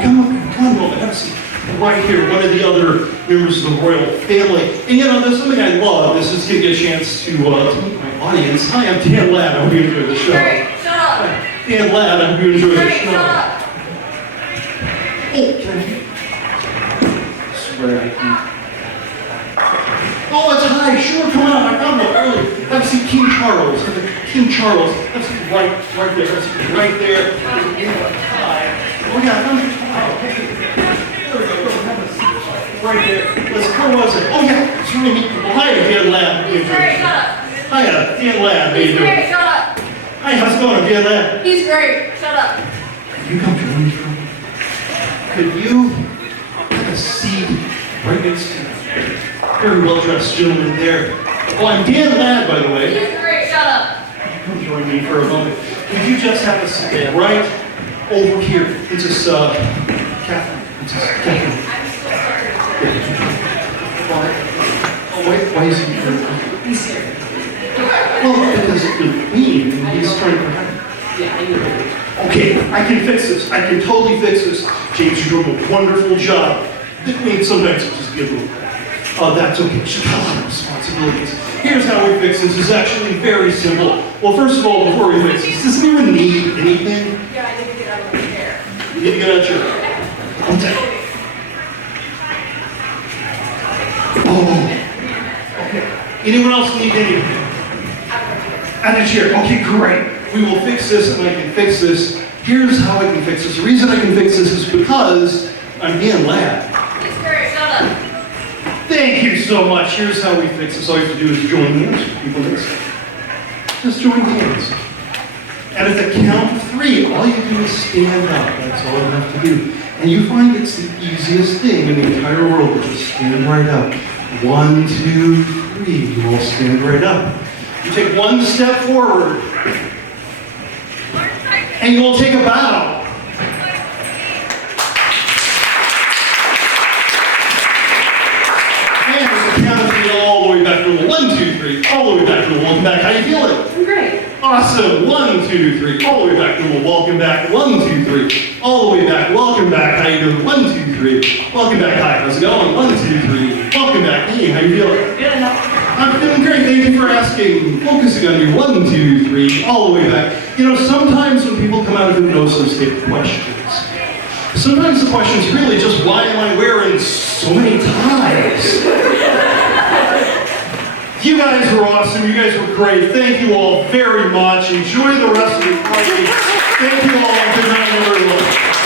come on, Mom. Have a seat. Right here, one of the other members of the royal family. And you know, there's something I love. This is giving you a chance to meet my audience. Hi, I'm Dan Ladd. I hope you enjoy the show. Great, shut up! Hi, Dan Ladd. I hope you enjoy the Great, show. shut up! Oh, can I swear I can. Oh, it's high. Sure, come on. I found one earlier. Have a seat, King Charles. King Charles. That's right there. That's right there. Hi. Oh yeah, I found your tie. There we go. Have a seat. Right there. Let's. Where was it? Oh yeah. It's really neat. Well, hi, Dan Ladd. He's great, shut up! Hi, Dan Ladd. How you He's doing? great, shut up! Hi, how's it going, Dan Ladd? He's great, shut up! Could you come join me for a minute? Could you have a seat right next to that very well-dressed gentleman there? Oh, I'm Dan Ladd, by the way. He's great, shut up! Come join me for a moment. Could you just have a seat right over here? This is Catherine. This is Catherine. I'm so sorry. Oh, why is he here? He's scared. Well, because the queen, and he's trying to protect. Yeah, I need it. Okay, I can fix this. I can totally fix this. James, you're doing a wonderful job. The queen sometimes will just be a little that's okay. She's got a lot of responsibilities. Here's how we fix this. It's actually very simple. Well, first of all, before we fix this, does anyone need anything? Yeah, I need to get out of my chair. You need to get out of your chair. One second. Oh. Okay. Anyone else need anything? Out of the chair. Okay, great. We will fix this, and I can fix this. Here's how I can fix this. The reason I can fix this is because I'm Dan Ladd. He's great, shut up! Thank you so much. Here's how we fix this. All you have to do is join hands with people next to you. Just join hands. And at the count of 3, all you do is stand up. That's all you have to do. And you find it's the easiest thing in the entire world to just stand right up. 1, 2, 3. You all stand right up. You take one step forward. And you will take a bow. And at the count of 3, all Awesome. 1, 2, 3. All the way back. Cool. Welcome back. 1, 2, 3. All the way back. Welcome back. How you doing? 1, 2, 3. Welcome back. Hi. How's it going? 1, 2, 3. Welcome back. Hey, how you feeling? Good enough. I'm feeling great. Thank you for asking. Focusing on me. 1, 2, 3. All the way back. You know, sometimes when people come out of hypnosis, they have questions. Sometimes the question is really just, why am I wearing so many ties? You guys were awesome. You guys were great. Thank you all very much. Enjoy the rest of the party. Thank you all. Good night, everyone.